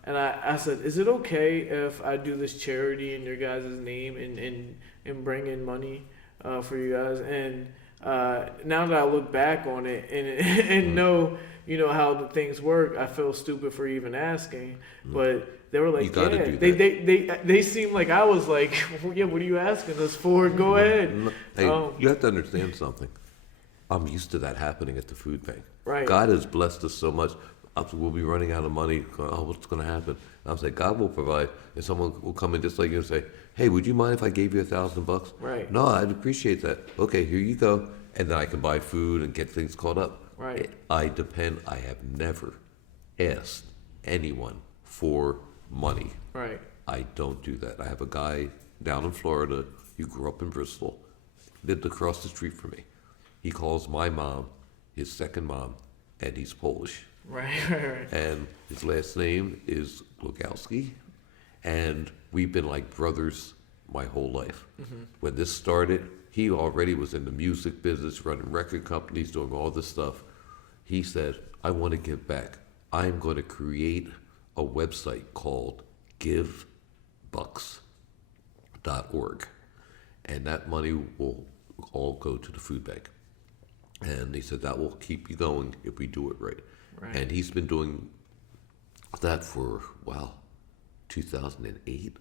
And I said, "Is it okay if I do this charity in your guys' name and bring in money for you guys?" And now that I look back on it and know, you know, how the things work, I feel stupid for even asking. But they were like, You gotta "Yeah." do that. They seemed like I was like, well, "Yeah, what are you asking us for? Go ahead." Hey, you have to understand something. I'm used to that happening at the food bank. Right. God has blessed us so much. We'll be running out of money. Oh, what's going to happen? I'll say, God will provide. And someone will come in just like you and say, "Hey, would you mind if I gave you $1,000? Right. No, I'd appreciate that. Okay, here you go. And then I can buy food and get things caught up. Right. I have never asked anyone for money. Right. I don't do that. I have a guy down in Florida who grew up in Bristol, lived across the street from me. He calls my mom his second mom, and he's Polish. Right. And his last name is Glukowski, and we've been like brothers my whole life. Mm-hmm. When this started, he already was in the music business, running record companies, doing all this stuff. He said, "I want to give back. I'm going to create a website called givebucks.org, and that money will all go to the food bank." And he said, "That will keep you going if we do it right." Right. And he's been doing that for, 2008.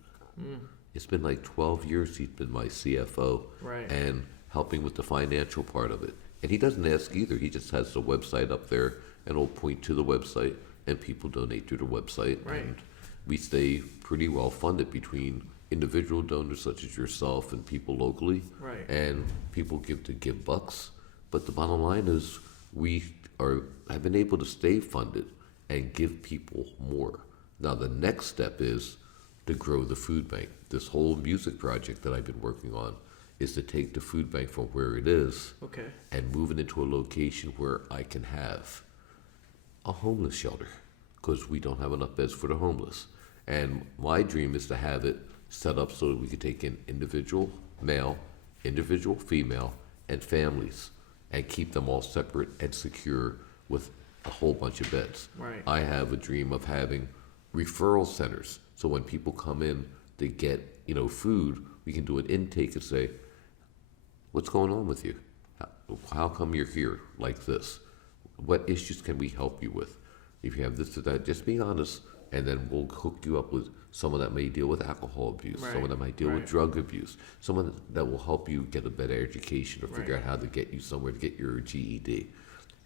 it's been like 12 years he's been my CFO Right. and helping with the financial part of it. And he doesn't ask either. He just has the website up there and will point to the website and people donate through the website. Right. And we stay pretty well funded between individual donors such as yourself and people locally. Right. And people give to give bucks. But the bottom line is have been able to stay funded and give people more. Now the next step is to grow the food bank. This whole music project that I've been working on is to take the food bank from where it is Okay. and move it into a location where I can have a homeless shelter because we don't have enough beds for the homeless. And my dream is to have it set up so that we could take in individual male, individual female, and families and keep them all separate and secure with a whole bunch of beds. Right. I have a dream of having referral centers. So when people come in to get, food, we can do an intake and say, what's going on with you? How come you're here like this? What issues can we help you with? If you have this or that, just be honest, and then we'll hook you up with someone that may deal with alcohol abuse, Right. someone that might deal with Right. drug abuse, someone that will help you get a better education or figure Right. out how to get you somewhere to get your GED.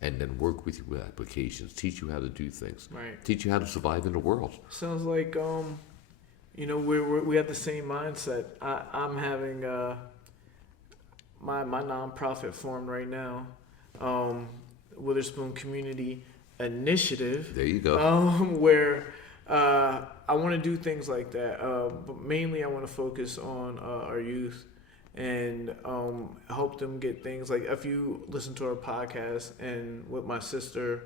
And then work with you with applications, teach you how to do things, Right. teach you how to survive in the world. Sounds like we have the same mindset. I'm having my nonprofit formed right now, Witherspoon Community Initiative. There you go. Where I want to do things like that, but mainly I want to focus on our youth and help them get things like, if you listen to our podcast and with my sister,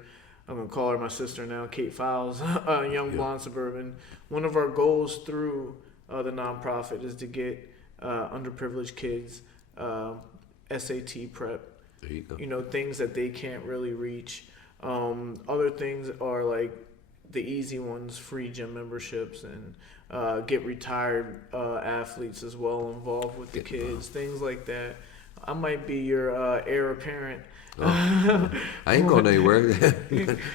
I'm going to call her my sister now, Kate Fowles, Young Blonde Suburban. One of our goals through the nonprofit is to get underprivileged kids SAT prep, There you go. things that they can't really reach. Other things are like the easy ones, free gym memberships, and get retired athletes as well involved with the kids, things like that. I might be your heir apparent. I ain't going anywhere.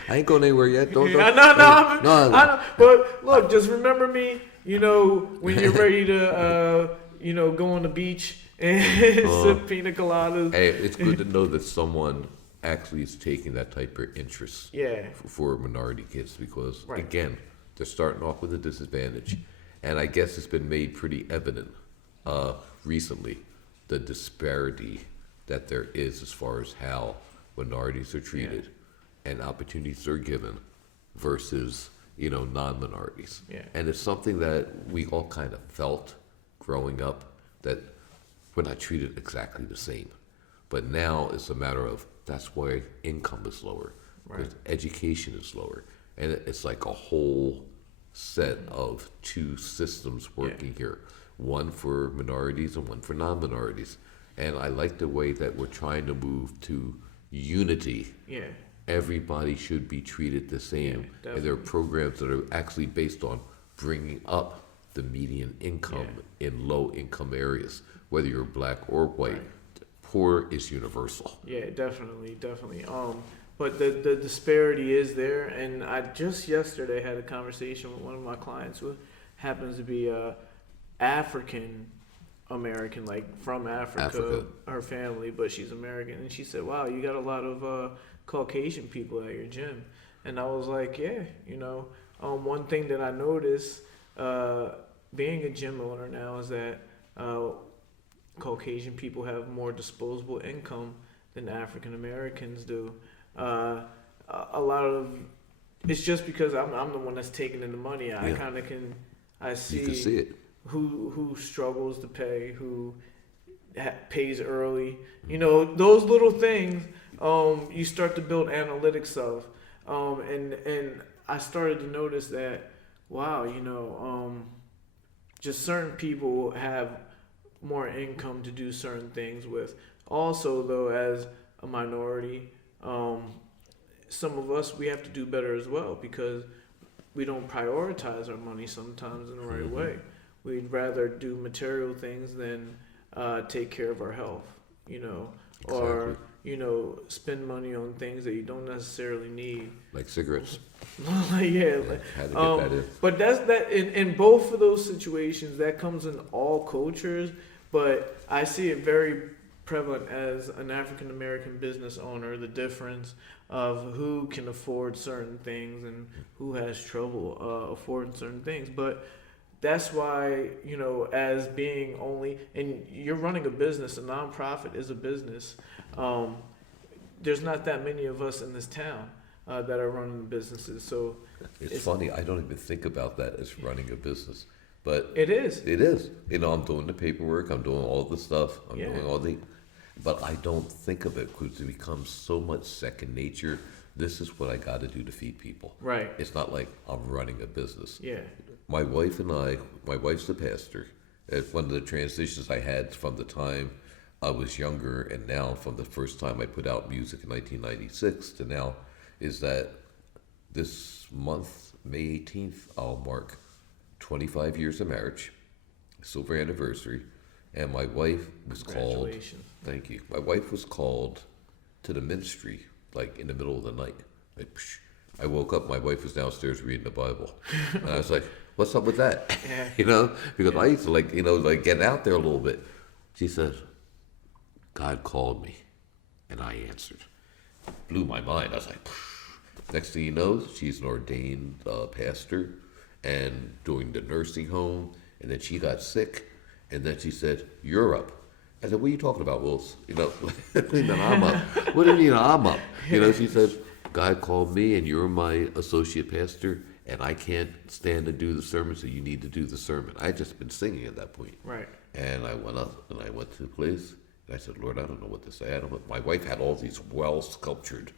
I ain't going anywhere yet. Don't. I know. But look, just remember me. When you're ready to, go on the beach and sip pina coladas. Hey, it's good to know that someone actually is taking that type of interest Yeah. for minority kids because, Right. again, they're starting off with a disadvantage. And I guess it's been made pretty evident recently, the disparity that there is as far as how minorities are treated and opportunities are given versus, non-minorities. Yeah. And it's something that we all kind of felt growing up, that we're not treated exactly the same. But now it's a matter of, that's why income is lower, because education is lower. And it's like a whole set of two systems working here, one for minorities and one for non-minorities. And I like the way that we're trying to move to unity. Yeah. Everybody should be treated the same. And there are programs that are actually based on bringing up the median income in low income areas, whether you're black or white. Right. Poor is universal. Yeah, definitely. But the disparity is there, and I just yesterday had a conversation with one of my clients who happens to be African American, like from Africa, her family, but she's American, and she said, "Wow, you got a lot of Caucasian people at your gym," and I was like, "Yeah, one thing that I noticed being a gym owner now is that Caucasian people have more disposable income than African Americans do. A lot of it's just because I'm the one that's taking in the money. I kind of I see, You can see it. who struggles to pay, who pays early. Those little things you start to build analytics of, and I started to notice that just certain people have more income to do certain things with. Also, though, as a minority, some of us, we have to do better as well because we don't prioritize our money sometimes in the right way. We'd rather do material things than take care of our health, or spend money on things that you don't necessarily need. Like cigarettes. Yeah, Had to get that in. but that's that in both of those situations. That comes in all cultures, but I see it very prevalent as an African American business owner. The difference of who can afford certain things and who has trouble affording certain things, but. That's why, as being only, and you're running a business, a nonprofit is a business. There's not that many of us in this town that are running businesses. So it's funny. I don't even think about that as running a business, but it is. It is. I'm doing the paperwork. I'm doing all the stuff. I'm Yeah. doing all the, but I don't think of it because it becomes so much second nature. This is what I got to do to feed people. Right. It's not like I'm running a business. Yeah. My wife and my wife's the pastor. One of the transitions I had from the time I was younger and now from the first time I put out music in 1996 to now is that this month, May 18th, I'll mark 25 years of marriage, silver anniversary, and my wife was called. Congratulations. Thank you. My wife was called to the ministry like in the middle of the night. Like, psh. I woke up, my wife was downstairs reading the Bible. And I was like, what's up with that? Yeah. Because I used to get out there a little bit. She said, God called me and I answered. Blew my mind. I was like, phew. Next thing you know, she's an ordained pastor and doing the nursing home. And then she got sick. And then she said, you're up. I said, what are you talking about, Wills? I'm up. What do you mean I'm up? She said, God called me and you're my associate pastor and I can't stand to do the sermon, so you need to do the sermon. I had just been singing at that point. Right. And I went up and I went to the place and I said, Lord, I don't know what to say. My wife had all these well-sculptured,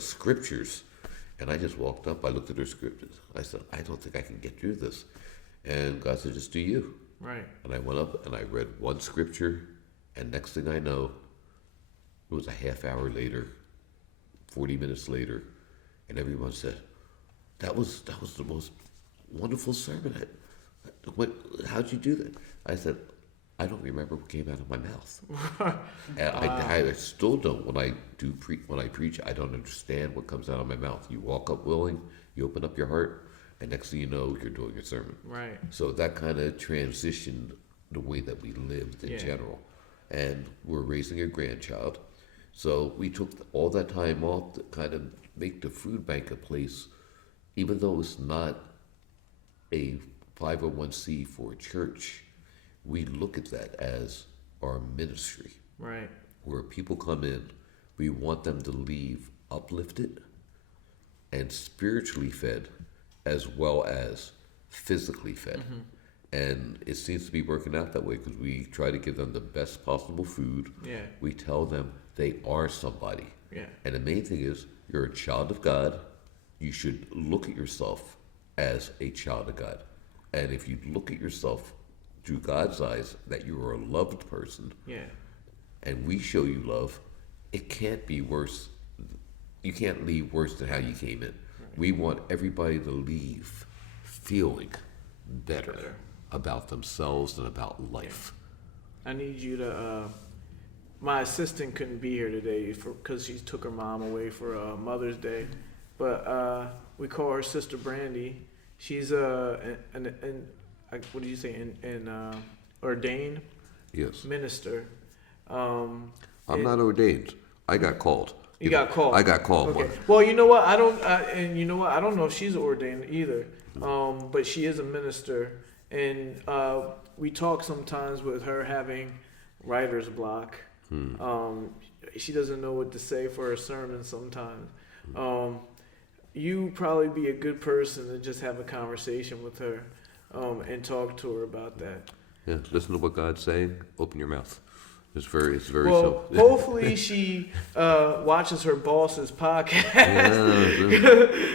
scriptures. And I just walked up, I looked at her scriptures. I said, I don't think I can get through this. And God said, just do you. Right. And I went up and I read one scripture and next thing I know, it was a half hour later, 40 minutes later, and everyone said, that was the most wonderful sermon. How'd you do that? I said, I don't remember what came out of my mouth. And I still don't. When I preach, I don't understand what comes out of my mouth. You walk up willing, you open up your heart, and next thing you know, you're doing your sermon. Right. So that kind of transitioned the way that we lived in general. And we're raising a grandchild. So we took all that time off to kind of make the food bank a place, even though it's not a 501c for a church, we look at that as our ministry. Right. Where people come in, we want them to leave uplifted and spiritually fed as well as physically fed. Mm-hmm. And it seems to be working out that way because we try to give them the best possible food. Yeah. We tell them they are somebody. Yeah. And the main thing is you're a child of God. You should look at yourself as a child of God. And if you look at yourself through God's eyes that you are a loved person, and we show you love, it can't be worse. You can't leave worse than how you came in. Right. We want everybody to leave feeling better about themselves and about life. I need you to, my assistant couldn't be here today because she took her mom away for Mother's Day, but we call her Sister Brandy. She's what did you say, an ordained minister. I'm not ordained. I got called. You got called. I got called. Okay. Well, you know what? I don't know if she's ordained either. But she is a minister, and we talk sometimes with her having writer's block. She doesn't know what to say for her sermon sometimes. You probably be a good person to just have a conversation with her and talk to her about that. Yeah, listen to what God's saying. Open your mouth. It's very well, simple. Hopefully she watches her boss's podcast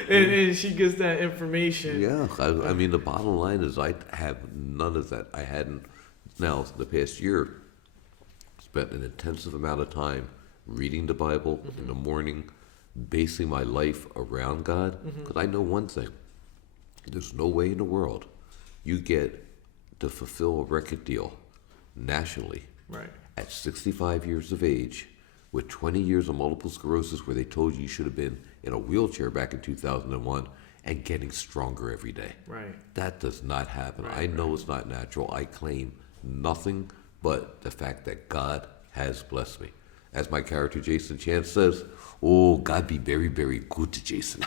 and she gets that information. Yeah, I mean, the bottom line is I have none of that. I hadn't, now, the past year, spent an intensive amount of time reading the Bible in the morning, basing my life around God, because I know one thing. There's no way in the world you get to fulfill a record deal nationally at 65 years of age with 20 years of multiple sclerosis where they told you should have been in a wheelchair back in 2001 and getting stronger every day. Right. That does not happen. Right, I know it's not natural. I claim nothing but the fact that God has blessed me. As my character Jason Chance says, oh, God be very, very good to Jason.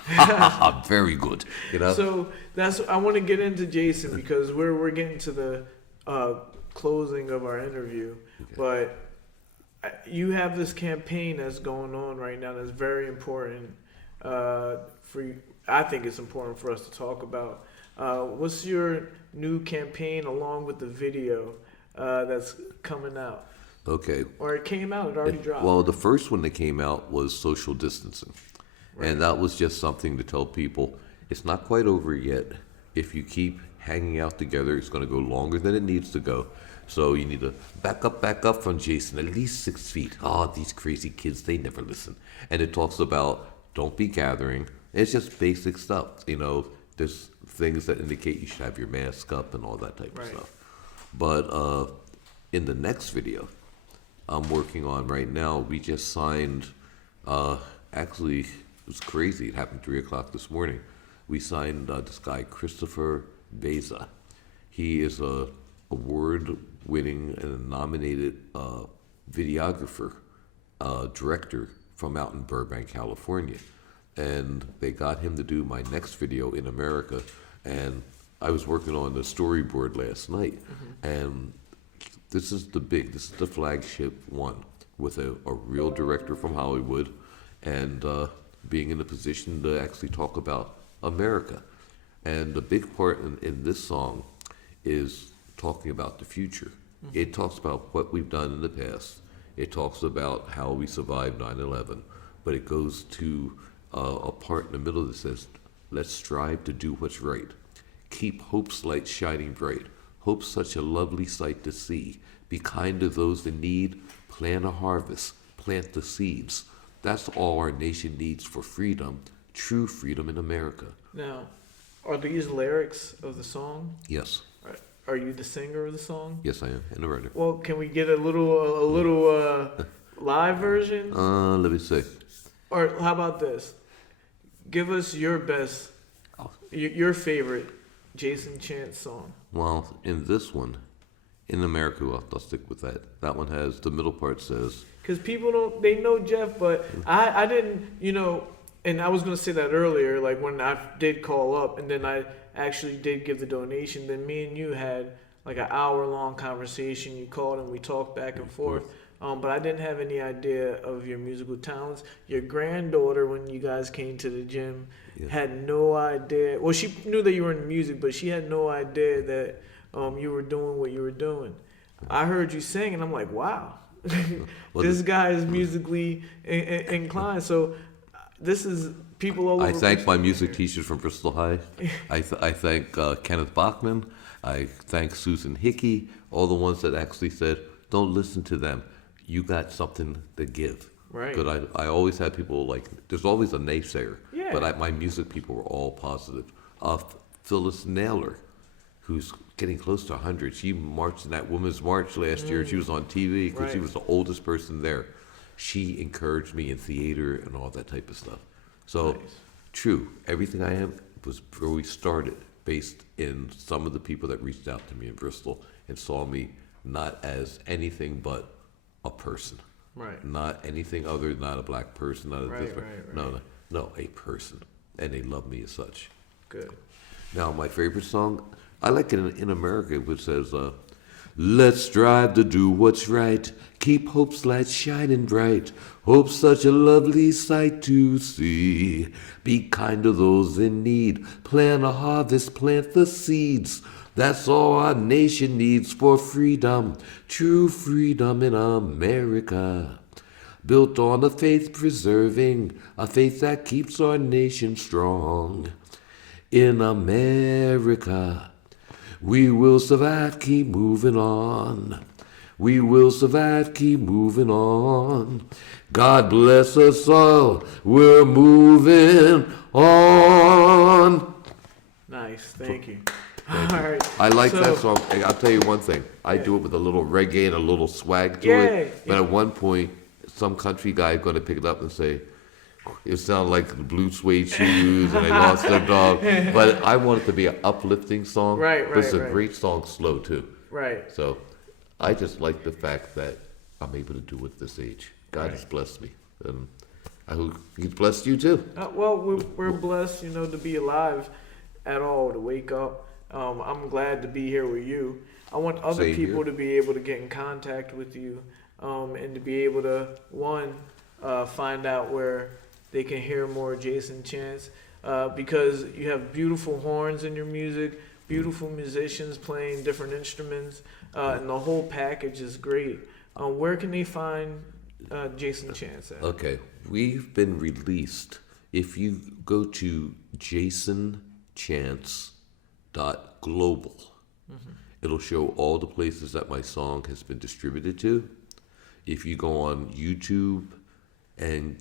Very good. You know? So I want to get into Jason because we're getting to the closing of our interview. Okay. But you have this campaign that's going on right now that's very important for you. I think it's important for us to talk about. What's your new campaign along with the video that's coming out? Okay. Or it came out, it already dropped. Well, the first one that came out was social distancing. Right. And that was just something to tell people it's not quite over yet. If you keep hanging out together, it's going to go longer than it needs to go. So you need to back up from Jason, at least 6 feet. Oh, these crazy kids, they never listen. And it talks about don't be gathering. It's just basic stuff. You know, there's things that indicate you should have your mask up and all that type of stuff. But in the next video I'm working on right now, we just signed, actually, it was crazy. It happened 3 o'clock this morning. We signed this guy, Christopher Beza. He is a award-winning and nominated videographer, director from out in Burbank, California. And they got him to do my next video in America. And I was working on the storyboard last night. Mm-hmm. And this is the flagship one with a real director from Hollywood and being in a position to actually talk about America. And the big part in this song is talking about the future. Mm-hmm. It talks about what we've done in the past. It talks about how we survived 9/11. But it goes to a part in the middle that says, let's strive to do what's right. Keep hope's light shining bright. Hope's such a lovely sight to see. Be kind to those in need. Plant a harvest. Plant the seeds. That's all our nation needs for freedom. True freedom in America. Now, are these lyrics of the song? Yes. Are you the singer of the song? Yes, I am, and the writer. Well, can we get a little live version? Let me see. Or how about this? Give us your best, your favorite Jason Chance song. Well, in this one, in America, I'll stick with that. That one has, the middle part says... Because people they know Jeff, but I didn't, and I was going to say that earlier, like when I did call up and then I actually did give the donation, then me and you had like an hour-long conversation. You called and we talked back and forth. But I didn't have any idea of your musical talents. Your granddaughter, when you guys came to the gym, had no idea. Well, she knew that you were in music, but she had no idea that you were doing what you were doing. I heard you sing, and I'm like, wow, this guy is musically inclined. So this is people all over. I thank my music teachers from Bristol High. I thank Kenneth Bachman. I thank Susan Hickey, all the ones that actually said, don't listen to them. You got something to give. Right. But I always had people like, there's always a naysayer. Yeah. But my music people were all positive. Phyllis Naylor, who's getting close to 100. She marched in that Women's March last year. She was on TV because she was the oldest person there. She encouraged me in theater and all that type of stuff. So, true, everything I am was where we started, based in some of the people that reached out to me in Bristol and saw me not as anything but a person. Right. Not anything other, not a black person, not a different. Right. No, a person. And they love me as such. Good. Now, my favorite song, I like it in America, which says, let's strive to do what's right. Keep hope's light shining bright. Hope's such a lovely sight to see. Be kind to those in need. Plant a harvest, plant the seeds. That's all our nation needs for freedom. True freedom in America. Built on a faith preserving, a faith that keeps our nation strong. In America, we will survive, keep moving on. We will survive, keep moving on. God bless us all, we're moving on. Nice, thank you. All right. I like that song. I'll tell you one thing. I do it with a little reggae and a little swag to it. But at one point, some country guy going to pick it up and say, it sounded like the blue suede shoes and they lost their dog. But I want it to be an uplifting song. Right, But it's a right. great song, slow too. Right. So I just like the fact that I'm able to do it at this age. God has blessed me. And I hope He's blessed you too. Well, we're blessed, to be alive at all, to wake up. I'm glad to be here with you. I want other Same people here. to be able to get in contact with you, and to be able to, find out where they can hear more Jason Chance, because you have beautiful horns in your music, beautiful musicians playing different instruments, and the whole package is great. Where can they find Jason Chance at? Okay, we've been released. If you go to jasonchance.global, it'll show all the places that my song has been distributed to. If you go on YouTube and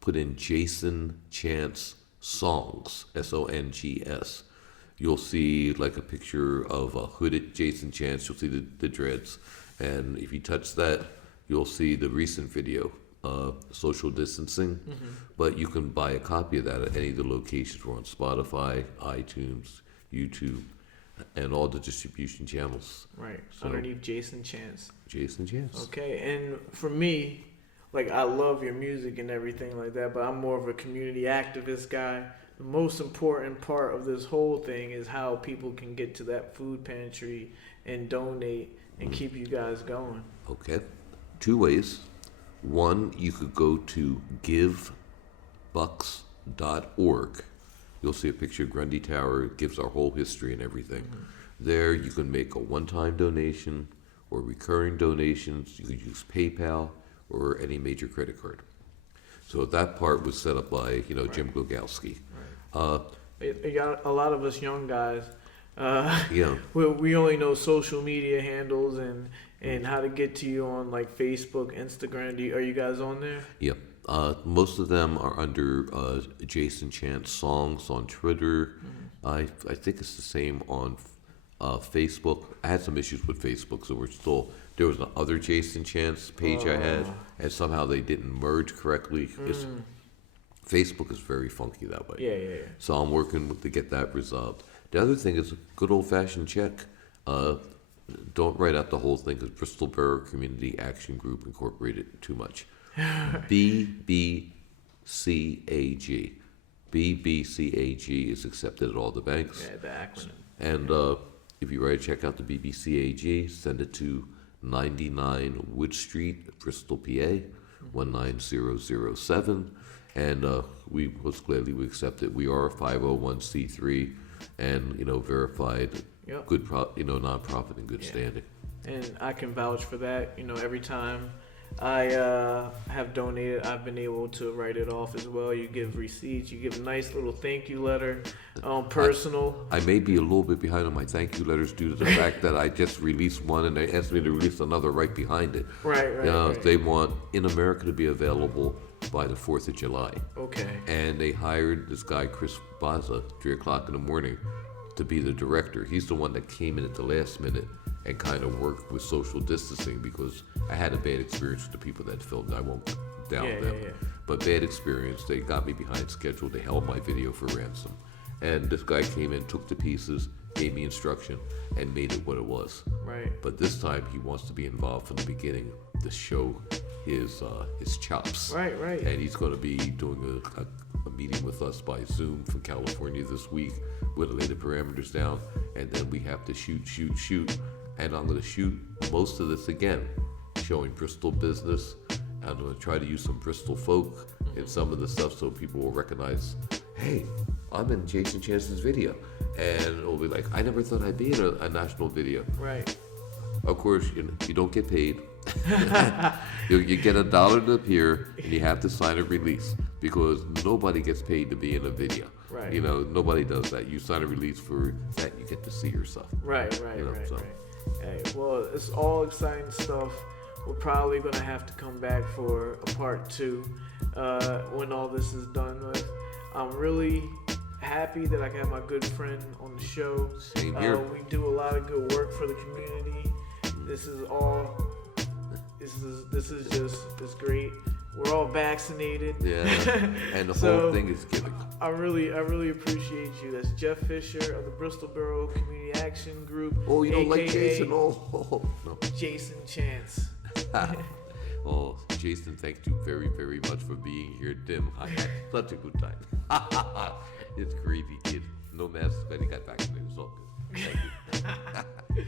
put in Jason Chance Songs, Songs, you'll see like a picture of a hooded Jason Chance. You'll see the dreads. And if you touch that, you'll see the recent video, social distancing. But you can buy a copy of that at any of the locations. We're on Spotify, iTunes, YouTube, and all the distribution channels. Right, So- underneath Jason Chance. Jason Chance. Okay, and for me, I love your music and everything like that, but I'm more of a community activist guy. The most important part of this whole thing is how people can get to that food pantry and donate and keep you guys going. Okay. 2 ways. One, you could go to givebucks.org. You'll see a picture of Grundy Tower. It gives our whole history and everything. There, you can make a one-time donation or recurring donations. You can use PayPal or any major credit card. So that part was set up by, Jim Glogowski. You got a lot of us young guys. Yeah. We only know social media handles and how to get to you on Facebook, Instagram. Are you guys on there? Yep. Most of them are under Jason Chance Songs on Twitter. I think it's the same on Facebook. I had some issues with Facebook, so there was another Jason Chance page I had, and somehow they didn't merge correctly. Facebook is very funky that way. Yeah. So I'm working to get that resolved. The other thing is a good old-fashioned check. Don't write out the whole thing because Bristol Borough Community Action Group Incorporated too much. BBCAG. BBCAG is accepted at all the banks. Yeah, the acronym. And if you write a check out to BBCAG, send it to 99 Wood Street, Bristol, PA, 19007. And we most gladly would accept it. We are a 501c3 and, verified Yep. good, nonprofit in good Yeah. standing. And I can vouch for that. Every time I have donated, I've been able to write it off as well. You give receipts, you give a nice little thank you letter, personal. I may be a little bit behind on my thank you letters due to the fact that I just released one and they asked me to release another right behind it. Right. They want In America to be available by the 4th of July. Okay. And they hired this guy, Chris Baza, 3 o'clock in the morning, to be the director. He's the one that came in at the last minute and kind of worked with social distancing because I had a bad experience with the people that filmed. I won't down them. Yeah. But bad experience. They got me behind schedule. They held my video for ransom. And this guy came in, took the pieces, gave me instruction, and made it what it was. Right. But this time he wants to be involved from the beginning to show his chops. Right. And he's going to be doing a meeting with us by Zoom from California this week. We'll lay the parameters down, and then we have to shoot. And I'm going to shoot most of this again, showing Bristol business. I'm going to try to use some Bristol folk in some of the stuff so people will recognize, hey, I'm in Jason Chance's video. And it'll be like, I never thought I'd be in a national video. Right. Of course, you don't get paid. You get $1 to appear, and you have to sign a release because nobody gets paid to be in a video. Right. Nobody does that. You sign a release for that, you get to see yourself. Right. So. Right. Hey, well, it's all exciting stuff. We're probably going to have to come back for a part 2 when all this is done with. I'm really happy that I got my good friend on the show. Same here. We do a lot of good work for the community. This is all it's great. We're all vaccinated. Yeah, and the So, whole thing is giving. I really appreciate you. That's Jeff Fisher of the Bristol Borough Community Action Group. Oh, you don't like AKA Jason? Oh, no. Jason Chance. Oh, Jason, thank you very, very much for being here. Tim, I had such a good time. It's crazy, kid. No mask, but he got vaccinated. It's all good. Thank you.